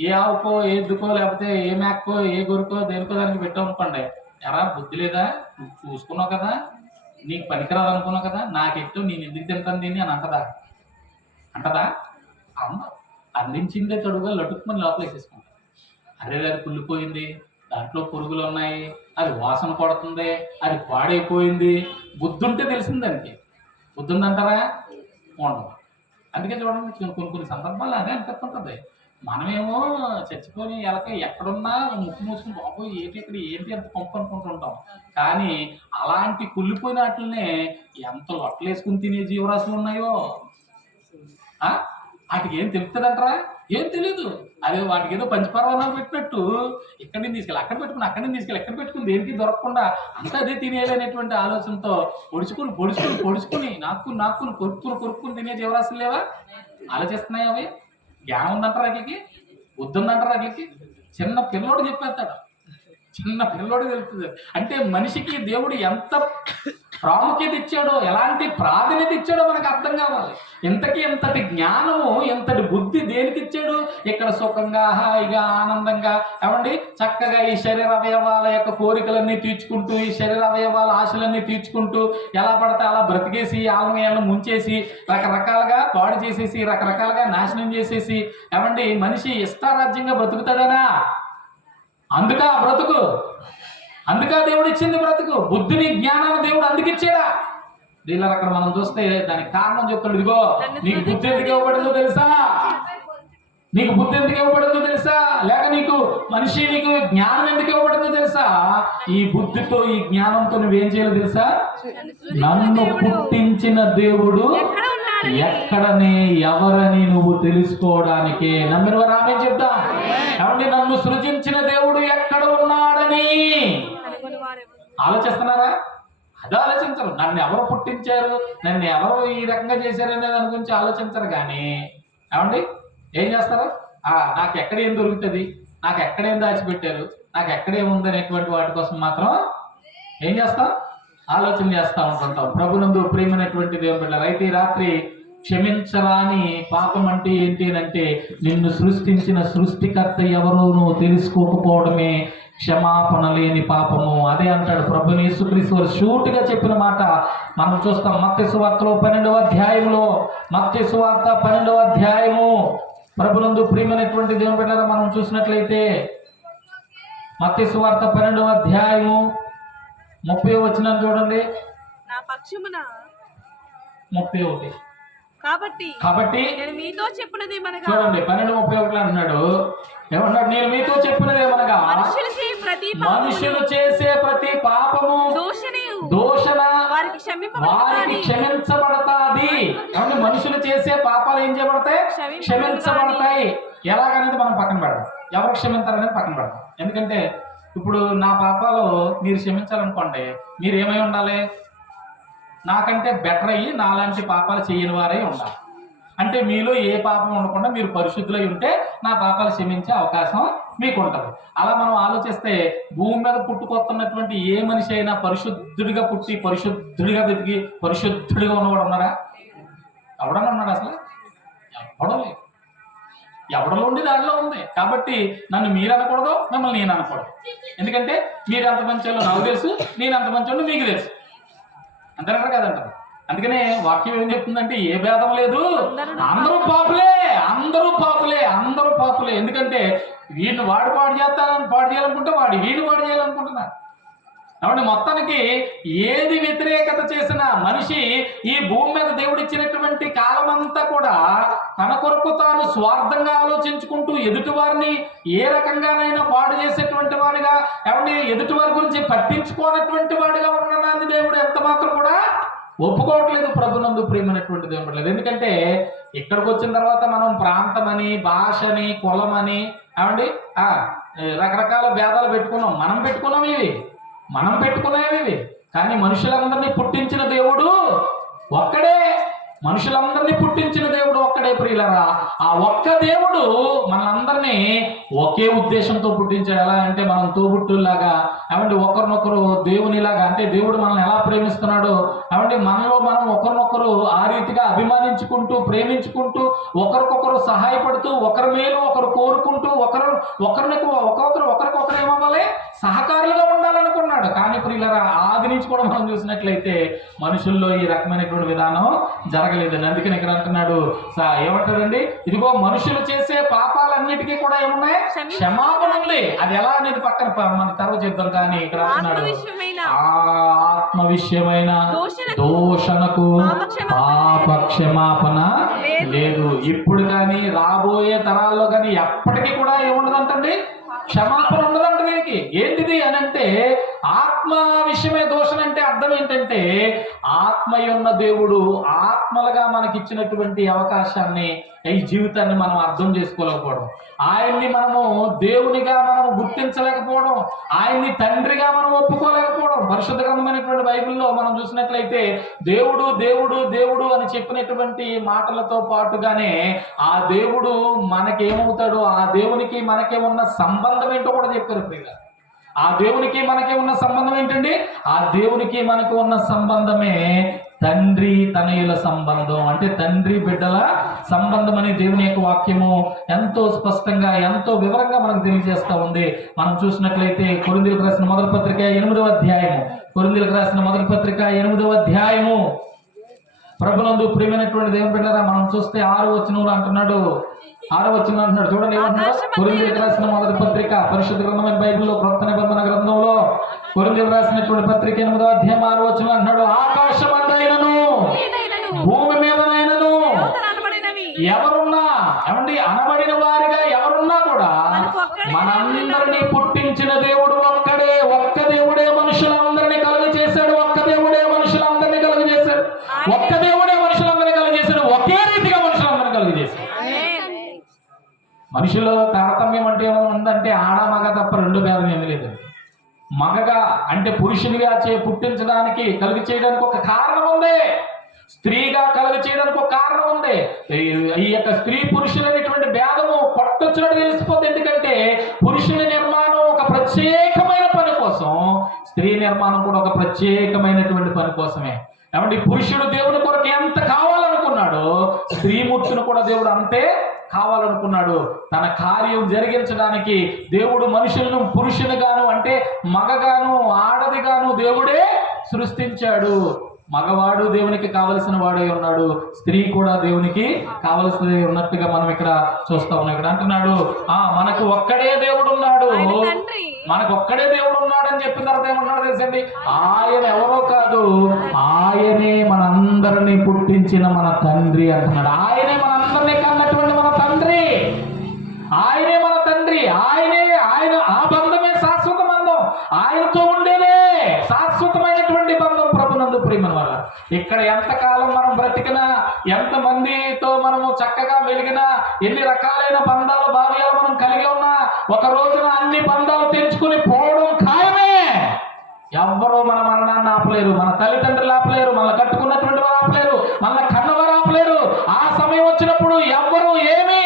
ఏ ఆవుకో ఏ ఎద్దుకో లేకపోతే ఏ మేక్కో ఏ గొరుకో దేనికో దానికి పెట్టాం అనుకోండి, ఎరా బుద్ధి లేదా, నువ్వు చూసుకున్నావు కదా, నీకు పనికిరాదు అనుకున్నావు కదా, నాకెట్టు నేను ఎందుకు తింటాను దీన్ని అని అంటదా? అమ్మ అందించిందే తడుగా లటుక్కుమని లోపల వేసేసుకుంటాం. అరే అది కుళ్ళిపోయింది, దాంట్లో పురుగులు ఉన్నాయి, అది వాసన కొడుతుంది, అది పాడైపోయింది. బుద్ధి ఉంటే తెలిసింది దానికి. బుద్ధి ఉందంటారా? ఉండదు. అందుకే చూడండి కొన్ని సందర్భాలు అదే అనిపిస్తుంటుంది. మనమేమో చచ్చిపోయి ఎక్కడున్నా ముక్కు మూసుకుని బాబు ఏంటి అంత పంపు అనుకుంటుంటాం. కానీ అలాంటి కుళ్ళిపోయిన వాటినే ఎంత లొట్టలేసుకుని తినే జీవరాశులు ఉన్నాయో వాటికి ఏం తెలుస్తుందంటారా? ఏం తెలియదు. అదే వాటికి ఏదో పంచపర్వాణాలు పెట్టినట్టు ఇక్కడి నుంచి తీసుకెళ్ళి అక్కడ పెట్టుకుని, అక్కడి నుంచి తీసుకెళ్ళి ఎక్కడ పెట్టుకుని దేనికి దొరకకుండా అంతా అదే తినేయాలనేటువంటి ఆలోచనతో పొడుచుకుని కొరుక్కుని తినే జీవరాశులు లేవా? ఆలోచిస్తున్నాయి. అవి జ్ఞానం ఉందంటారా? వాటికి బుద్ధి ఉందంటారా? వాటికి చిన్న పిల్లోడు చెప్పేస్తాడు, చిన్న పిల్లోడు తెలుస్తుంది. అంటే మనిషికి దేవుడు ఎంత ప్రాముఖ్యత ఇచ్చాడో, ఎలాంటి ప్రాధాన్యత ఇచ్చాడో మనకు అర్థం కావాలి. ఎంతటి జ్ఞానము, ఎంతటి బుద్ధి దేనికి ఇచ్చాడు? ఇక్కడ సుఖంగా, హాయిగా, ఆనందంగా, ఏమండి చక్కగా ఈ శరీర అవయవాల యొక్క కోరికలన్నీ తీర్చుకుంటూ, ఈ శరీర అవయవాల ఆశలన్నీ తీర్చుకుంటూ, ఎలా పడితే అలా బ్రతికేసి ఆలమయాలను ముంచేసి రకరకాలుగా పాడు చేసేసి రకరకాలుగా నాశనం చేసేసి, ఏమండి మనిషి ఇష్టారాజ్యంగా బ్రతుకుతాడనా? అందుకా బ్రతుకు, అందుకా దేవుడు ఇచ్చింది బ్రతుకు. బుద్ధిని జ్ఞానాన్ని దేవుడు అందుకిచ్చాడా? దీనిలో అక్కడ మనం చూస్తే దానికి కారణం చెప్తాడు. ఇదిగో నీకు బుద్ధి ఎందుకు ఇవ్వబడిందో తెలుసా? నీకు బుద్ధి ఎందుకు ఇవ్వబడిందో తెలుసా? లేక నీకు జ్ఞానం ఎందుకు ఇవ్వబడిందో తెలుసా? ఈ బుద్ధితో ఈ జ్ఞానంతో నువ్వేం చేయాలో తెలుసా? నన్ను పుట్టించిన దేవుడు ఎక్కడనే ఎవరని నువ్వు తెలుసుకోవడానికే. నమ్మిన వారు ఆమె చెప్తా. ఏమంటే నన్ను సృజించిన దేవుడు ఎక్కడ ఉన్నాడని ఆలోచిస్తున్నారా? అది ఆలోచించరు. నన్ను ఎవరు పుట్టించారు, నన్ను ఎవరు ఈ రకంగా చేశారనే దాని గురించి ఆలోచించరు. కానీ ఏమండి ఏం చేస్తారు? నాకు ఎక్కడేం దొరుకుతుంది, నాకు ఎక్కడేం దాచిపెట్టారు, నాకు ఎక్కడేముంది అనేటువంటి వాటి కోసం మాత్రం ఏం చేస్తాం? ఆలోచన చేస్తూ ఉంటుంటాం. ప్రభునందు ప్రియమైనటువంటి దేవుని బిడ్డలారా, అయితే రాత్రి క్షమించరాని పాపం అంటే ఏంటి అంటే నిన్ను సృష్టించిన సృష్టికర్త ఎవరో నువ్వు తెలుసుకోకపోవడమే క్షమాపణ లేని పాపము. అదే అంటాడు ప్రభువు యేసుక్రీస్తు వారు షూట్గా చెప్పిన మాట మనం చూస్తాం. మత్తయి సువార్తలో 12వ అధ్యాయంలో, మత్తయి సువార్త 12వ అధ్యాయము, ప్రభునందు ప్రియమైనటువంటి దేవుని బిడ్డలారా మనం చూసినట్లయితే మత్తయి సువార్త 12వ అధ్యాయము 30వ వచనం చూడండి. నా పక్షమున 31. కాబట్టి నేను మీతో చెప్పినది ఏమనగా, చూడండి 12:31 అంటున్నాడు. ఏమన్నాడు? నేను మీతో చెప్పినది ఏమనగా, మనుషులు చేసే ప్రతి పాపము దూషణ వారికి క్షమించబడతాది. ఏమంటే మనుషులు చేసే పాపాలు ఏం చేయబడతాయి? క్షమించబడతాయి. ఎలాగనేది మనం పక్కన పెడదాం. ఎవరు క్షమించాలనేది పక్కన పెడదాం. ఎందుకంటే ఇప్పుడు నా పాపాలు మీరు క్షమించాలనుకోండి, మీరు ఏమై ఉండాలి? నాకంటే బెటర్ అయ్యి నాలాంటి పాపాలు చేయని వారే ఉండాలి. అంటే మీలో ఏ పాపం ఉండకుండా మీరు పరిశుద్ధులై ఉంటే నా పాపాలు క్షమించే అవకాశం మీకు ఉంటుంది. అలా మనం ఆలోచిస్తే భూమి మీద పుట్టుకొస్తున్నటువంటి ఏ మనిషి అయినా పరిశుద్ధుడిగా పుట్టి పరిశుద్ధుడిగా వెతికి పరిశుద్ధుడిగా ఉన్నవాడు ఉన్నారా? ఎవడన్నా ఉన్నాడు అసలు? ఎవడో లేదు. ఎవడలో ఉండి దానిలో ఉంది. కాబట్టి నన్ను మీరు అనకూడదు, మిమ్మల్ని నేను అనకూడదు. ఎందుకంటే మీరు ఎంత మంచోళ్ళు నాకు తెలుసు, నేను ఎంత మంచోళ్ళు మీకు తెలుసు. అంతేనా కదంటారు. అందుకనే వాక్యం ఏం చెప్తుందంటే ఏ భేదం లేదు, అందరూ పాపులే, అందరూ పాపులే, అందరూ పాపులే. ఎందుకంటే వీడిని వాడు పాడు చేయాలనుకుంటే వీడిని పాడు చేయాలనుకుంటున్నాడు. కాబట్టి మొత్తానికి ఏది వ్యతిరేకత చేసినా మనిషి ఈ భూమి మీద దేవుడు ఇచ్చినటువంటి కాలం అంతా కూడా తన కొరకు తాను స్వార్థంగా ఆలోచించుకుంటూ ఎదుటి వారిని ఏ రకంగానైనా పాడు చేసేటువంటి వాడిగా, ఏమంటే ఎదుటి వారి గురించి పట్టించుకోనటువంటి వాడిగా ఉండడాన్ని దేవుడు ఎంత మాత్రం కూడా ఒప్పుకోవట్లేదు. ప్రభునందు ప్రియమైనటువంటి దేవుడు లేదు. ఎందుకంటే ఇక్కడికి వచ్చిన తర్వాత మనం ప్రాంతమని, భాషని, కులమని, ఏమండి రకరకాల భేదాలు పెట్టుకున్నాం. మనం పెట్టుకునేవి ఇవి. కానీ మనుషులందరినీ పుట్టించిన దేవుడు ఒక్కడే. మనుషులందరినీ పుట్టించిన దేవుడు ఒక్కడే ప్రియులరా. ఆ ఒక్క దేవుడు మనందరినీ ఒకే ఉద్దేశంతో పుట్టించాడు. ఎలా అంటే మనం తోబుట్టులాగా, ఏమంటే ఒకరినొకరు దేవునిలాగా, అంటే దేవుడు మనల్ని ఎలా ప్రేమిస్తున్నాడో, ఏమంటే మనలో మనం ఒకరినొకరు ఆ రీతిగా అభిమానించుకుంటూ, ప్రేమించుకుంటూ, ఒకరికొకరు సహాయపడుతూ, ఒకరి మేలు ఒకరు కోరుకుంటూ, ఒకరికొకరు ఏమవ్వాలి, సహకారులుగా ఉండాలనుకున్నాడు. కానీ ప్రియులరా ఆది నుంచి కూడా మనం చూసినట్లయితే మనుషుల్లో ఈ రకమైనటువంటి విధానం జరగలేదండి. అందుకని ఇక్కడ అంటున్నాడు, ఏమంటాడండి, ఇదిగో మనుషులు చేసే పాపాలన్నిటికీ కూడా ఏమున్నాయి, క్షమాపణ ఉంది. అది ఎలా అనేది పక్కన మన తర్వాత చెప్తాం. కానీ ఇక్కడ అంటున్నాడు, ఆత్మ విషయమైన దోషణకు పాప క్షమాపణ లేదు. ఇప్పుడు కానీ రాబోయే తరాల్లో కానీ ఎప్పటికీ కూడా ఏముండదంటండి, క్షమాపణ ఉండదంట దీనికి. ఏంటిది అని అంటే ఆత్మ విషయమే దోషణ అంటే అర్థం ఏంటంటే ఆత్మయున్న దేవుడు ఆత్మలుగా మనకి ఇచ్చినటువంటి అవకాశాన్ని, ఈ జీవితాన్ని మనం అర్థం చేసుకోలేకపోవడం, ఆయన్ని మనము దేవునిగా మనం గుర్తించలేకపోవడం, ఆయన్ని తండ్రిగా మనం ఒప్పుకోలేకపోవడం. పరిశుద్ధ గ్రంథమైనటువంటి బైబిల్లో మనం చూసినట్లయితే దేవుడు దేవుడు దేవుడు అని చెప్పినటువంటి మాటలతో పాటుగానే ఆ దేవుడు మనకేమవుతాడు, ఆ దేవునికి మనకే ఉన్న సంబంధం ఏంటో కూడా చెప్పారు ప్రియుగా. ఆ దేవునికి మనకి ఉన్న సంబంధం ఏంటండి, ఆ దేవునికి మనకు ఉన్న సంబంధమే తండ్రి తనయుల సంబంధం. అంటే తండ్రి బిడ్డల సంబంధం అని దేవుని యొక్క వాక్యము ఎంతో స్పష్టంగా, ఎంతో వివరంగా మనకు తెలియజేస్తూ ఉంది. మనం చూసినట్లయితే కొరింథీయులకు రాసిన మొదటి పత్రిక 8వ అధ్యాయము, కొరింథీయులకు రాసిన మొదటి పత్రిక 8వ అధ్యాయము, ప్రభునందు ప్రియమైనటువంటి దేవుని బిడ్డలారా మనం చూస్తే 6వ వచనంలో అంటున్నాడు, 6వ వచనం అంటున్నాడు, చూడండి ఏమంటున్నాడు. కొరింథీయులకు రాసిన మొదటి పత్రిక, పరిశుద్ధ గ్రంథమైన బైబిల్లో క్రొత్త నిబంధన గ్రంథంలో కొరింథీయులకు రాసినటువంటి పత్రిక 8వ అధ్యాయం 6వ వచనం అంటున్నాడు, ఆకాశమందైనను భూమి మీదనైనను ఎవరున్నా, ఏమండి అనబడిన వారిగా ఎవరున్నా కూడా మనందరినీ పుట్టించిన దేవుడు ఒక్కడే. ఒక్క దేవుడే మనుషులందరినీ కలుగ చేశాడు. ఒక్క దేవుడే మనుషులందరినీ కలుగ చేశాడు. ఒక్క దేవుడే మనుషులందరినీ కలుగ చేశాడు. ఒకే రీతిగా మనుషులందరినీ కలుగ చేశాడు. మనుషుల తారతమ్యం అంటే ఏమైనా ఉందంటే ఆడ మగ తప్ప రెండు భేదం ఏమీ లేదండి. మగగా అంటే పురుషునిగా పుట్టించడానికి కలుగ చేయడానికి ఒక కారణం ఉంది, స్త్రీగా కలుగ చేయడానికి ఒక కారణం ఉంది. ఈ యొక్క స్త్రీ పురుషులు అనేటువంటి భేదము కొట్టొచ్చినట్టు తెలిసిపోతుంది. ఎందుకంటే పురుషుని నిర్మాణం ఒక ప్రత్యేకమైన పని కోసం, స్త్రీ నిర్మాణం కూడా ఒక ప్రత్యేకమైనటువంటి పని కోసమే. ఏమంటే పురుషుడు దేవుని కొరకు ఎంత కావాలనుకున్నాడో స్త్రీమూర్తిని కూడా దేవుడు అంతే కావాలనుకున్నాడు. తన కార్యం జరిగించడానికి దేవుడు మనుషులను పురుషునిగాను, అంటే మగగాను ఆడదిగాను దేవుడే సృష్టించాడు. మగవాడు దేవునికి కావలసిన వాడే ఉన్నాడు, స్త్రీ కూడా దేవునికి కావలసిన ఉన్నట్టుగా మనం ఇక్కడ చూస్తా ఉన్నాం. ఇక్కడ అంటున్నాడు, మనకు ఒక్కడే దేవుడు ఉన్నాడు, మనకు ఒక్కడే దేవుడు ఉన్నాడు అని చెప్పిన తర్వాత ఏమన్నాడు తెలుసండి, ఆయన ఎవరో కాదు, ఆయనే మనందరినీ పుట్టించిన మన తండ్రి అంటున్నాడు. ఆయనే మనందరినీ కన్నటువంటి మన తండ్రి, ఆయనే మన తండ్రి, ఆయన ఆ బంధమే శాశ్వత బంధం, ఆయనతో ఉండేదే శాశ్వతమైనటువంటి బంధం. ప్రభునందు ప్రియమైన వాళ్ళ, ఇక్కడ ఎంతకాలం మనం బ్రతికినా, ఎంతమందితో మనము చక్కగా మెలిగినా, ఎన్ని రకాలైన బంధాలు భావ్యాలు మనం కలిగి ఉన్నా, ఒక రోజున అన్ని బంధాలు తెంచుకుని పోవడం ఖాయమే. ఎవ్వరూ మన మరణాన్ని ఆపలేరు, మన తల్లిదండ్రులు ఆపలేరు, మన కట్టుకున్నటువంటి వారు ఆపలేరు, మన కన్నవారు ఆపలేరు. ఆ సమయం వచ్చినప్పుడు ఎవ్వరూ ఏమీ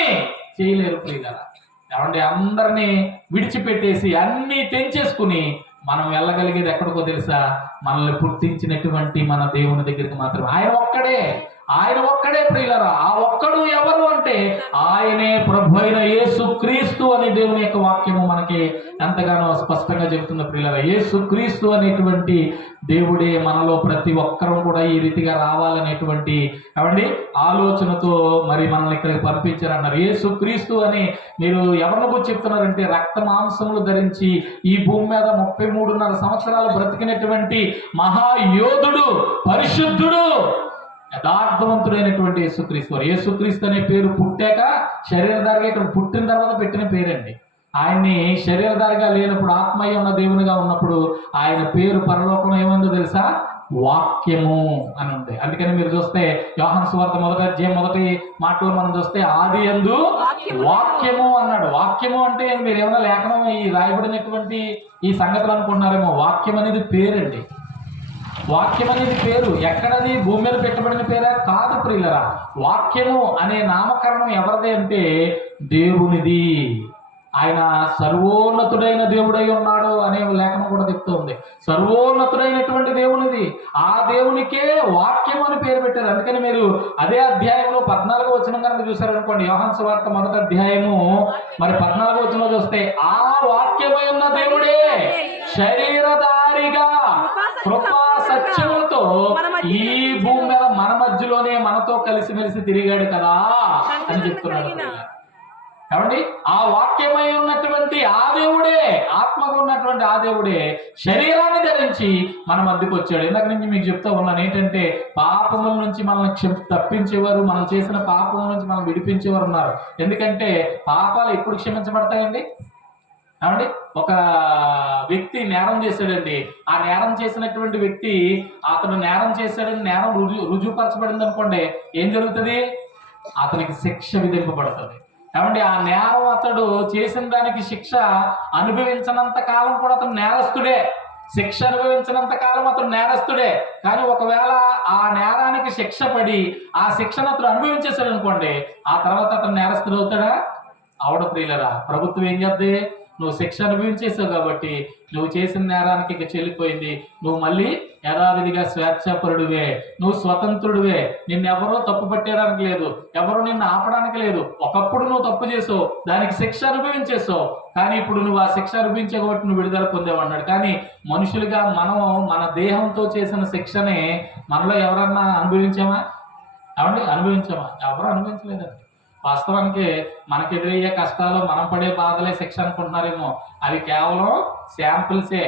చేయలేరు ప్రియులారా. ఏమంటే అందరినీ విడిచిపెట్టేసి అన్నీ తెంచేసుకుని మనం వెళ్ళగలిగేది ఎక్కడికో తెలుసా, మనల్ని పుట్టించినటువంటి మన దేవుని దగ్గరికి మాత్రమే. ఆయన ఒక్కడే, ఆయన ఒక్కడే ప్రియులరా. ఆ ఒక్కడు ఎవరు అంటే ఆయనే ప్రభు అయిన యేసు క్రీస్తు అని దేవుని యొక్క వాక్యము మనకి ఎంతగానో స్పష్టంగా చెబుతుంది ప్రియులరా. యేసు క్రీస్తు అనేటువంటి దేవుడే మనలో ప్రతి ఒక్కరూ కూడా ఈ రీతిగా రావాలనేటువంటి ఏమండి ఆలోచనతో మరి మనల్ని ఇక్కడికి పంపించారన్నారు. యేసు క్రీస్తు అని మీరు ఎవరిని గురించి చెప్తున్నారంటే రక్త మాంసములు ధరించి ఈ భూమి మీద 33.5 సంవత్సరాలు బ్రతికినటువంటి మహాయోధుడు, పరిశుద్ధుడు, యథార్థవంతుడైనటువంటి యేసుక్రీస్తు వారు. యేసుక్రీస్తు అనే పేరు పుట్టాక శరీరధారిగా ఇక్కడ పుట్టిన తర్వాత పెట్టిన పేరండి. ఆయన్ని శరీరధారిగా లేనప్పుడు ఆత్మయ్య ఉన్న దేవునిగా ఉన్నప్పుడు ఆయన పేరు పరలోకం ఏముందో తెలుసా? వాక్యము అని ఉంది. అందుకని మీరు చూస్తే యోహాను సువార్త 1వ అధ్యాయం 1 మాటలు మనం చూస్తే ఆది యందు వాక్యము అన్నాడు. వాక్యము అంటే మీరు ఏమైనా లేఖనం ఈ రాయబడినటువంటి ఈ సంగతులు అనుకుంటున్నారేమో. వాక్యం అనేది పేరండి. వాక్యం అనేది పేరు. ఎక్కడది భూమి మీద పెట్టబడిన పేరా? కాదు ప్రియులరా. వాక్యము అనే నామకరణం ఎవరిది అంటే దేవునిది. ఆయన సర్వోన్నతుడైన దేవుడై ఉన్నాడు అనే లేఖనం కూడా చెప్తూ ఉంది. సర్వోన్నతుడైనటువంటి దేవునిది. ఆ దేవునికే వాక్యం అని పేరు పెట్టారు. అందుకని మీరు అదే అధ్యాయంలో 14వ వచనం కనుక చూసారనుకోండి, యోహాను సువార్త 1వ అధ్యాయము మరి 14వ వచనం చూస్తే ఆ వాక్యమై ఉన్న దేవుడే శరీరధారిగా కృపా సత్యములతో ఈ భూమి మీద మన మధ్యలోనే మనతో కలిసిమెలిసి తిరిగాడు కదా అని చెప్తున్నాడు. కాబట్టి ఆ వాక్యమై ఉన్నటువంటి ఆ దేవుడే, ఆత్మకు ఉన్నటువంటి ఆ దేవుడే శరీరాన్ని ధరించి మన మధ్యకు వచ్చాడు. ఇందాక నుంచి మీకు చెప్తా ఉన్నాను ఏంటంటే పాపముల నుంచి మనల్ని తప్పించేవారు, మనం చేసిన పాపముల నుంచి మనం విడిపించేవారు ఉన్నారు. ఎందుకంటే పాపాలు ఎప్పుడు క్షమించబడతాయండి? ఏమండి, ఒక వ్యక్తి నేరం చేశాడండి. ఆ నేరం చేసినటువంటి వ్యక్తి అతను నేరం చేశాడని నేరం రుజువుపరచబడింది అనుకోండి, ఏం జరుగుతుంది? అతనికి శిక్ష విధింపబడుతుంది. ఏమండి, ఆ నేరం అతడు చేసిన దానికి శిక్ష అనుభవించినంత కాలం కూడా అతను నేరస్తుడే. శిక్ష అనుభవించినంత కాలం అతడు నేరస్తుడే. కానీ ఒకవేళ ఆ నేరానికి శిక్ష పడి ఆ శిక్షను అతడు అనుభవించేశాడు అనుకోండి, ఆ తర్వాత అతను నేరస్తుడు అవుతాడా? అవడ ప్రియులరా. ప్రభుత్వం ఏం చేద్ది? నువ్వు శిక్ష అనుభవించేసావు కాబట్టి నువ్వు చేసిన నేరానికి ఇక చెల్లిపోయింది, నువ్వు మళ్ళీ యథావిధిగా స్వేచ్ఛాపరుడివే, నువ్వు స్వతంత్రుడివే, నిన్నెవరో తప్పు పట్టేయడానికి లేదు, ఎవరు నిన్ను ఆపడానికి లేదు. ఒకప్పుడు నువ్వు తప్పు చేసావు, దానికి శిక్ష అనుభవించేసావు, కానీ ఇప్పుడు నువ్వు ఆ శిక్ష అనుభవించే కాబట్టి నువ్వు విడుదల పొందేవన్నాడు. కానీ మనుషులుగా మనం మన దేహంతో చేసిన శిక్షనే మనలో ఎవరన్నా అనుభవించామా? ఏమండి, అనుభవించామా? ఎవరు అనుభవించలేదండి. వాస్తవానికి మనకు ఎదురయ్యే కష్టాలు, మనం పడే బాధలే శిక్ష అనుకుంటున్నారేమో. అవి కేవలం శాంపిల్సే.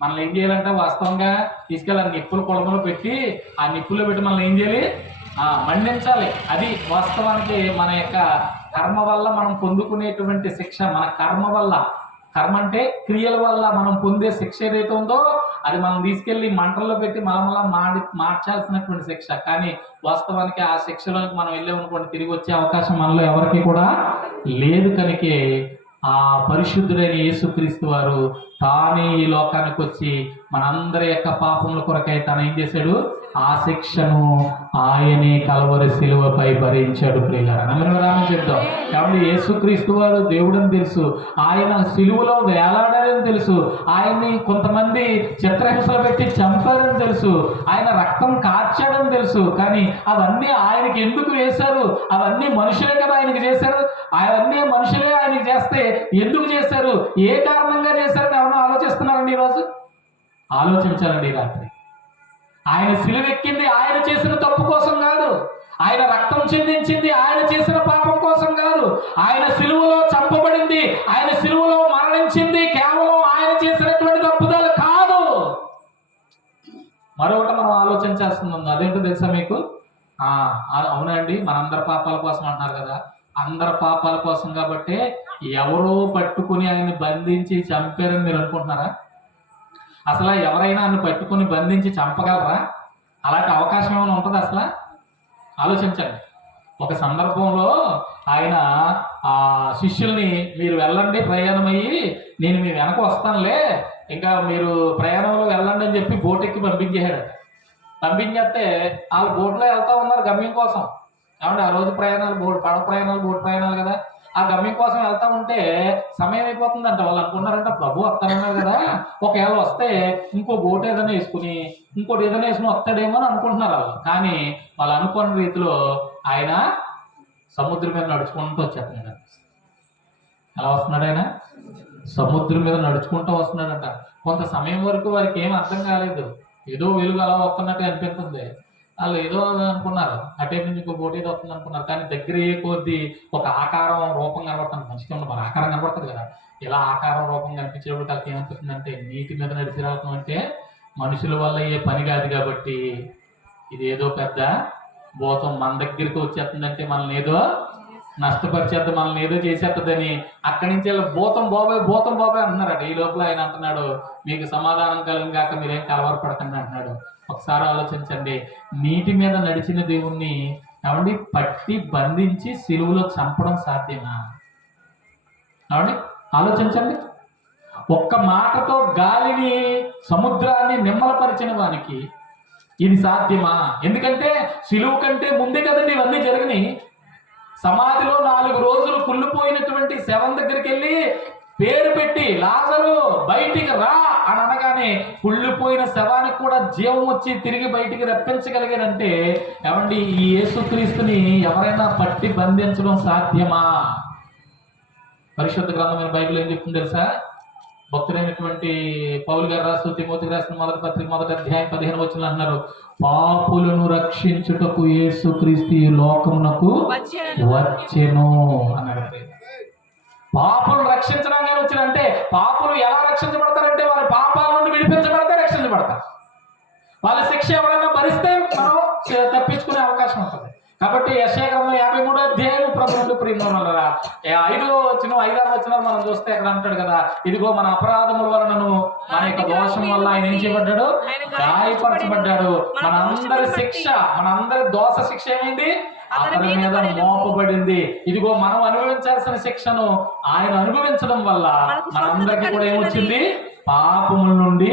మనల్ని ఏం చేయాలంటే వాస్తవంగా తీసుకెళ్ళి నిప్పులు కుళములు పెట్టి ఆ నిప్పుల్లో పెట్టి మనల్ని ఏం చేయాలి? మండించాలి. అది వాస్తవానికి మన యొక్క కర్మ వల్ల మనం పొందుకునేటువంటి శిక్ష. మన కర్మ వల్ల, కర్మ అంటే క్రియల వల్ల మనం పొందే శిక్ష ఏదైతే ఉందో అది మనం తీసుకెళ్ళి మంటల్లో పెట్టి మళ్ళా మార్చాల్సినటువంటి శిక్ష. కానీ వాస్తవానికి ఆ శిక్షలోకి మనం వెళ్ళామనుకోండి, తిరిగి వచ్చే అవకాశం మనలో ఎవరికి కూడా లేదు. కనుకే ఆ పరిశుద్ధుడైన యేసుక్రీస్తు వారు తానే ఈ లోకానికి వచ్చి మనందరి యొక్క పాపముల కొరకై తాను ఏం చేశాడు? ఆ శిక్షను ఆయనే కలవరి శిలువపై భరించాడు. ప్రియులారా, నమ్మకం చెప్తాం. కాబట్టి యేసుక్రీస్తు వారు దేవుడని తెలుసు, ఆయన శిలువలో వేలాడారని తెలుసు, ఆయన్ని కొంతమంది చిత్రహింసలు పెట్టి చంపారని తెలుసు, ఆయన రక్తం కార్చాడని తెలుసు. కానీ అవన్నీ ఆయనకి ఎందుకు వేశారు? అవన్నీ మనుషులే కదా ఆయనకి చేశారు. అవన్నీ మనుషులే ఆయనకి చేస్తే ఎందుకు చేశారు? ఏ కారణంగా చేశారని ఎవరైనా ఆలోచిస్తున్నారండి? ఈరోజు ఆలోచించాలండి. ఈ రాత్రి ఆయన సిలువెక్కింది ఆయన చేసిన తప్పు కోసం కాదు, ఆయన రక్తం చిందించింది ఆయన చేసిన పాపం కోసం కాదు, ఆయన సిలువలో చంపబడింది, ఆయన సిలువలో మరణించింది కేవలం ఆయన చేసినటువంటి తప్పుదలు కాదు. మరొకటి మనం ఆలోచించాల్సింది, అదేంటో తెలుసా మీకు? అవునండి, మనందరి పాపాల కోసం అంటున్నారు కదా. అందరి పాపాల కోసం కాబట్టి ఎవరో పట్టుకుని ఆయన్ని బంధించి చంపారని మీరు అనుకుంటున్నారా? అసలు ఎవరైనా ఆయన పట్టుకుని బంధించి చంపగలరా? అలాంటి అవకాశం ఏమైనా ఉంటుంది? అసలు ఆలోచించండి. ఒక సందర్భంలో ఆయన ఆ శిష్యుల్ని, మీరు వెళ్ళండి ప్రయాణమయ్యి, నేను మీ వెనక వస్తానులే, ఇంకా మీరు ప్రయాణంలో వెళ్ళండి అని చెప్పి బోట్ ఎక్కి పంపించేశాడు. పంపించేస్తే వాళ్ళు బోట్లో వెళ్తా ఉన్నారు గమ్యం కోసం. కాబట్టి ఆ రోజు ప్రయాణాలు పడవ ప్రయాణాలు, బోట్ ప్రయాణాలు కదా. ఆ గమ్యం కోసం వెళ్తా ఉంటే సమయం అయిపోతుందంట. వాళ్ళు అనుకున్నారంట ప్రభు వస్తారన్నారు కదా, ఒకవేళ వస్తే ఇంకో బోట్ ఏదైనా వేసుకుని ఇంకోటి ఏదైనా వేసుకుని వస్తాడేమో అని అనుకుంటున్నారు వాళ్ళు. కానీ వాళ్ళు అనుకున్న రీతిలో ఆయన సముద్రం మీద నడుచుకుంటూ వచ్చేస్తున్నాడు. ఎలా వస్తున్నాడు ఆయన? సముద్రం మీద నడుచుకుంటూ వస్తున్నాడంట. కొంత సమయం వరకు వారికి ఏం అర్థం కాలేదు. ఏదో వెలుగు అలా వస్తున్నట్టు అనిపిస్తుంది. వాళ్ళు ఏదో అనుకున్నారు, అటే నుంచి ఇంకో బోట్ ఏదో వస్తుంది అనుకున్నారు. కానీ దగ్గర ఏ కొద్దీ ఒక ఆకారం రూపం కనబడుతుంది. మంచిగా ఉంది, మన ఆకారం కనబడుతుంది కదా. ఇలా ఆకారం రూపం కనిపించేప్పుడు వాళ్ళకి ఏమనిపిస్తుందంటే నీటి మీద నడిచి రావటం అంటే మనుషుల వల్ల ఏ పని కాదు కాబట్టి ఇది ఏదో పెద్ద భూతం మన దగ్గరికి వచ్చేస్తుందంటే మనల్ని ఏదో నష్టపరిచేద్దు, మనల్ని ఏదో చేసేస్తుందని అక్కడి నుంచి భూతం బాబాయ్ అంటున్నారట. ఈ లోపల ఆయన అంటున్నాడు మీకు సమాధానం కలుగు కాక మీరేం కలవరపడకండి అంటున్నాడు. ఒకసారి ఆలోచించండి, నీటి మీద నడిచిన దేవుణ్ణి ఏమండి పట్టి బంధించి సిలువలో చంపడం సాధ్యమా? ఏమండి ఆలోచించండి. ఒక్క మాటతో గాలిని సముద్రాన్ని నిమ్మలపరిచిన వానికి ఇది సాధ్యమా? ఎందుకంటే సిలువ కంటే ముందే కదండి ఇవన్నీ జరిగినాయి. సమాధిలో 4 రోజులు కుళ్ళిపోయినటువంటి శవం దగ్గరికి వెళ్ళి పేరు పెట్టి లాజరు బయటికి రా అని అనగానే కుళ్ళిపోయిన శవానికి కూడా జీవం వచ్చి తిరిగి బయటికి రప్పించగలిగాడంటే ఏమండి ఈ యేసుక్రీస్తుని ఎవరైనా పట్టి బంధించడం సాధ్యమా? పరిశుద్ధ గ్రంథమైన బైబిల్ ఏం చెప్తుంది తెలుసా? భక్తుడైనటువంటి పౌలు గారు రాస్తూ తిమోతికి రాసిన మొదటి పత్రిక 1వ అధ్యాయం 15వ వచనం అన్నారు, పాపులను రక్షించుటకు యేసుక్రీస్తు ఈ లోకమునకు వచ్చెను అన్నాడు. పాపులను రక్షించడానికి వచ్చినంటే పాపులు ఎలా రక్షించబడతారంటే వారి పాపాల నుండి విడిపించబడితే రక్షించబడతారు. వాళ్ళ శిక్ష ఎవరైనా భరిస్తే మనం తప్పించుకునే అవకాశం ఉంటుంది. కాబట్టి యెషయా గ్రంథం 53వ అధ్యాయం ప్రభువుకు ప్రియమైనవారా 5వ వచనం 5-6 వచనాలు మనం చూస్తే అక్కడ అంటాడు కదా, ఇదిగో మన అపరాధముల వలనను మన యొక్క దోషం వల్ల ఆయన ఏం చేయబడ్డాడు? గాయపరచబడ్డాడు. మనందరి దోష శిక్ష ఏమైంది? అతని మీద మోపబడింది. ఇదిగో మనం అనుభవించాల్సిన శిక్షను ఆయన అనుభవించడం వల్ల మనందరికీ కూడా ఏమొచ్చింది? పాపముల నుండి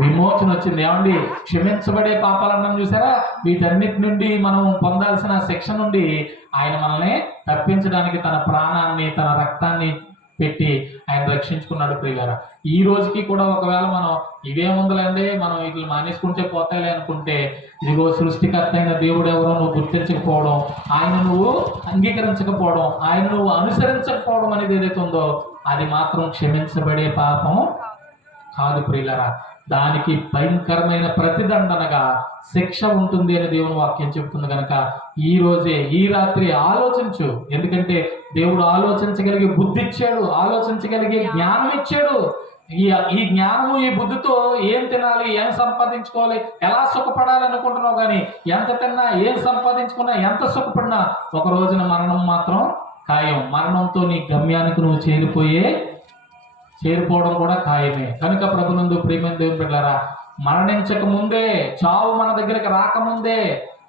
విమోచన వచ్చింది. ఏమండి క్షమించబడే పాపాలన్నాం చూసారా? వీటన్నిటి నుండి మనం పొందాల్సిన శిక్ష నుండి ఆయన మనల్ని తప్పించడానికి తన ప్రాణాన్ని తన రక్తాన్ని పెట్టి ఆయన రక్షించుకున్నాడు. ప్రియులారా, ఈ రోజుకి కూడా ఒకవేళ మనం ఇవేముందులండి మనం వీటిని మానేసుకుంటే పోతాయిలే అనుకుంటే, ఇదిగో సృష్టికర్త అయిన దేవుడు ఎవరో నువ్వు గుర్తించకపోవడం, ఆయన నువ్వు అంగీకరించకపోవడం, ఆయన నువ్వు అనుసరించకపోవడం అనేది ఏదైతే ఉందో అది మాత్రం క్షమించబడే పాపం కాదు ప్రియులారా. దానికి భయంకరమైన ప్రతిదండనగా శిక్ష ఉంటుంది అని దేవుని వాక్యం చెబుతుంది. కనుక ఈ రోజే ఈ రాత్రి ఆలోచించు. ఎందుకంటే దేవుడు ఆలోచించగలిగే బుద్ధి ఇచ్చాడు, ఆలోచించగలిగే జ్ఞానం ఇచ్చాడు. ఈ జ్ఞానము ఈ బుద్ధితో ఏం తినాలి, ఏం సంపాదించుకోవాలి, ఎలా సుఖపడాలి అనుకుంటున్నావు. కానీ ఎంత తిన్నా ఏం సంపాదించుకున్నా ఎంత సుఖపడినా ఒక రోజున మరణం మాత్రం ఖాయం. మరణంతో నీ గమ్యానికి నువ్వు చేరిపోవడం కూడా ఖాయమే. కనుక ప్రభునందు ప్రియమైన దేవుని బిడ్డలారా, మరణించక ముందే, చావు మన దగ్గరికి రాకముందే,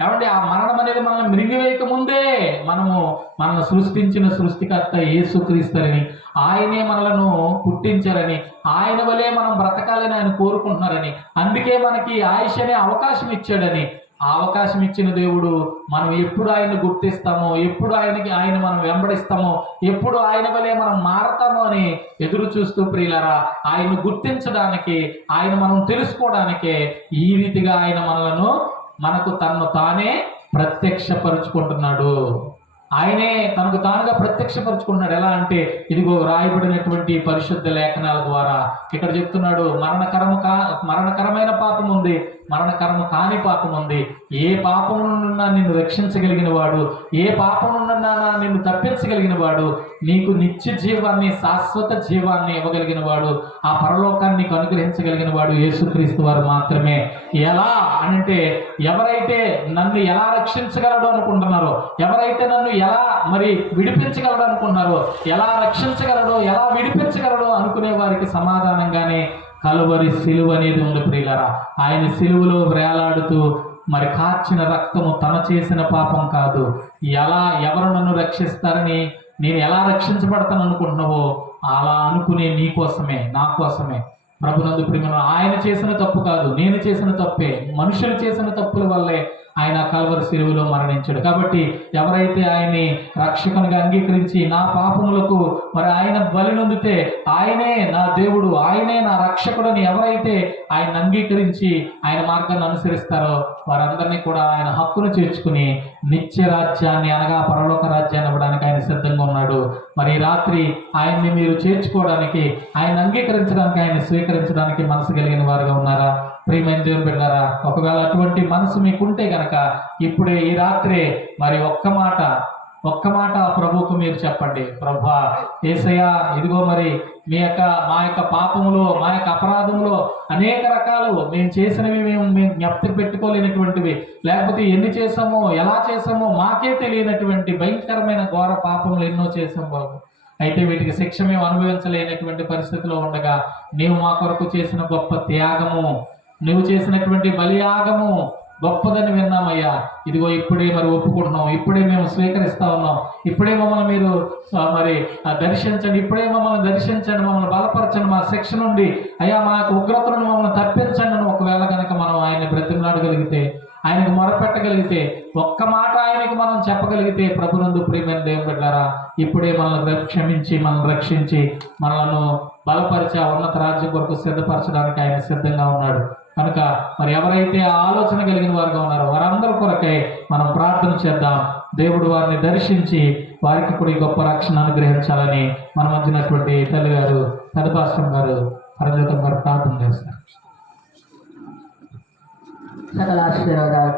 ఏమంటే ఆ మరణం అనేది మనల్ని మింగివేయక ముందే మనల్ని సృష్టించిన సృష్టికర్త యేసుక్రీస్తుని, ఆయనే మనలను పుట్టించారని, ఆయన వలే మనం బ్రతకాలని ఆయన కోరుకుంటున్నారని, అందుకే మనకి ఆయుష్ అనే అవకాశం ఇచ్చాడని, ఆ అవకాశం ఇచ్చిన దేవుడు మనం ఎప్పుడు ఆయన గుర్తిస్తామో, ఎప్పుడు ఆయన మనం వెంబడిస్తామో, ఎప్పుడు ఆయన వలే మనం మారతామో అని ఎదురు చూస్తూ ప్రియులారా, ఆయన గుర్తించడానికి, ఆయన మనం తెలుసుకోవడానికే ఈ రీతిగా ఆయన మనకు తనను తానే ప్రత్యక్షపరుచుకుంటున్నాడు. ఆయనే తనకు తానుగా ప్రత్యక్షపరుచుకున్నాడు. ఎలా అంటే ఇదిగో రాయబడినటువంటి పరిశుద్ధ లేఖనాల ద్వారా ఇక్కడ చెప్తున్నాడు, మరణకరమైన పాపం ఉంది, మరణకరము కాని పాపం ఉంది. ఏ పాపము నుండి నిన్ను రక్షించగలిగిన వాడు, ఏ పాపం నుండి నిన్ను తప్పించగలిగిన వాడు, నీకు నిత్య జీవాన్ని, శాశ్వత జీవాన్ని ఇవ్వగలిగిన వాడు, ఆ పరలోకాన్ని నీకు అనుగ్రహించగలిగిన వాడు యేసుక్రీస్తు వారు మాత్రమే. ఎలా అంటే ఎవరైతే నన్ను ఎలా రక్షించగలడు అనుకుంటున్నారో, ఎవరైతే నన్ను ఎలా మరి విడిపించగలడు అనుకున్నారో, ఎలా రక్షించగలడో, ఎలా విడిపించగలడో అనుకునే వారికి సమాధానంగానే కలువరి సిలువ అనేది ఉంది ప్రియులారా. ఆయన సిలువలో వేలాడుతూ మరి కార్చిన రక్తము తన చేసిన పాపం కాదు. ఎవరు నన్ను రక్షిస్తారని, నేను ఎలా రక్షించబడతాను అనుకుంటున్నావో అలా అనుకునే నీ కోసమే, నా కోసమే ప్రభునందు ప్రియమైన ఆయన చేసిన తప్పు కాదు, నేను చేసిన తప్పే, మనుషులు చేసిన తప్పుల వల్లే ఆయన కల్వరి శిలువలో మరణించాడు. కాబట్టి ఎవరైతే ఆయన్ని రక్షకునిగా అంగీకరించి నా పాపములకు మరి ఆయన బలి నొందితే ఆయనే నా దేవుడు, ఆయనే నా రక్షకుడని ఎవరైతే ఆయన అంగీకరించి ఆయన మార్గాన్ని అనుసరిస్తారో వారందరినీ కూడా ఆయన హక్కును చేర్చుకుని నిత్య రాజ్యాన్ని అనగా పరలోక రాజ్యాన్ని ఇవ్వడానికి ఆయన సిద్ధంగా ఉన్నాడు. మరి ఈ రాత్రి ఆయన్ని మీరు చేర్చుకోవడానికి, ఆయన అంగీకరించడానికి, ఆయన స్వీకరించడానికి మనసు కలిగిన వారుగా ఉన్నారా? ప్రియమైన దేవుని బిడ్డారా, ఒకవేళ అటువంటి మనసు మీకుంటే గనక ఇప్పుడే ఈ రాత్రే మరి ఒక్క మాట ప్రభువుకు మీరు చెప్పండి. ప్రభా యేసయ్యా, ఇదిగో మరి మా యొక్క పాపములో, మా యొక్క అపరాధములో అనేక రకాలు మేము చేసినవి మేము జ్ఞప్తి పెట్టుకోలేనటువంటివి, లేకపోతే ఎన్ని చేసామో ఎలా చేసామో మాకే తెలియనటువంటి భయంకరమైన ఘోర పాపములు ఎన్నో చేసాం బాబు. అయితే వీటికి శిక్ష మేము అనుభవించలేనటువంటి పరిస్థితిలో ఉండగా నీవు మా కొరకు చేసిన గొప్ప త్యాగము, నువ్వు చేసినటువంటి బలియాగము గొప్పదని విన్నామయ్యా. ఇదిగో ఇప్పుడే మరి ఒప్పుకుంటున్నాం, ఇప్పుడే మేము స్వీకరిస్తా ఉన్నాం. ఇప్పుడే మమ్మల్ని మీరు మరి దర్శించండి, ఇప్పుడే మమ్మల్ని దర్శించండి, మమ్మల్ని బలపరచండి, మా శిక్ష నుండి అయ్యా మా యొక్క ఉగ్రతను మమ్మల్ని తప్పించండి అని ఒకవేళ కనుక మనం ఆయన్ని బ్రతిమలాడగలిగితే, ఆయనకు మొరపెట్టగలిగితే, ఒక్క మాట ఆయనకు మనం చెప్పగలిగితే, ప్రభునందు ప్రియమైన దేవుని బిడ్డారా, ఇప్పుడే మనల్ని క్షమించి మనల్ని రక్షించి మనలను బలపరిచి ఆ ఉన్నత రాజ్యం కొరకు సిద్ధపరచడానికి ఆయన సిద్ధంగా ఉన్నాడు. కనుక మరి ఎవరైతే ఆలోచన కలిగిన వారుగా ఉన్నారో వారందరి కొరకై మనం ప్రార్థన చేద్దాం. దేవుడు వారిని దర్శించి వారికి కూడా గొప్ప రక్షణ అనుగ్రహించాలని మన మధ్యనటువంటి తల్లి గారు పెదపాశ్రం గారు పరజోతం గారు ప్రార్థన చేస్తారు. సకల ఆశీర్వాదాలు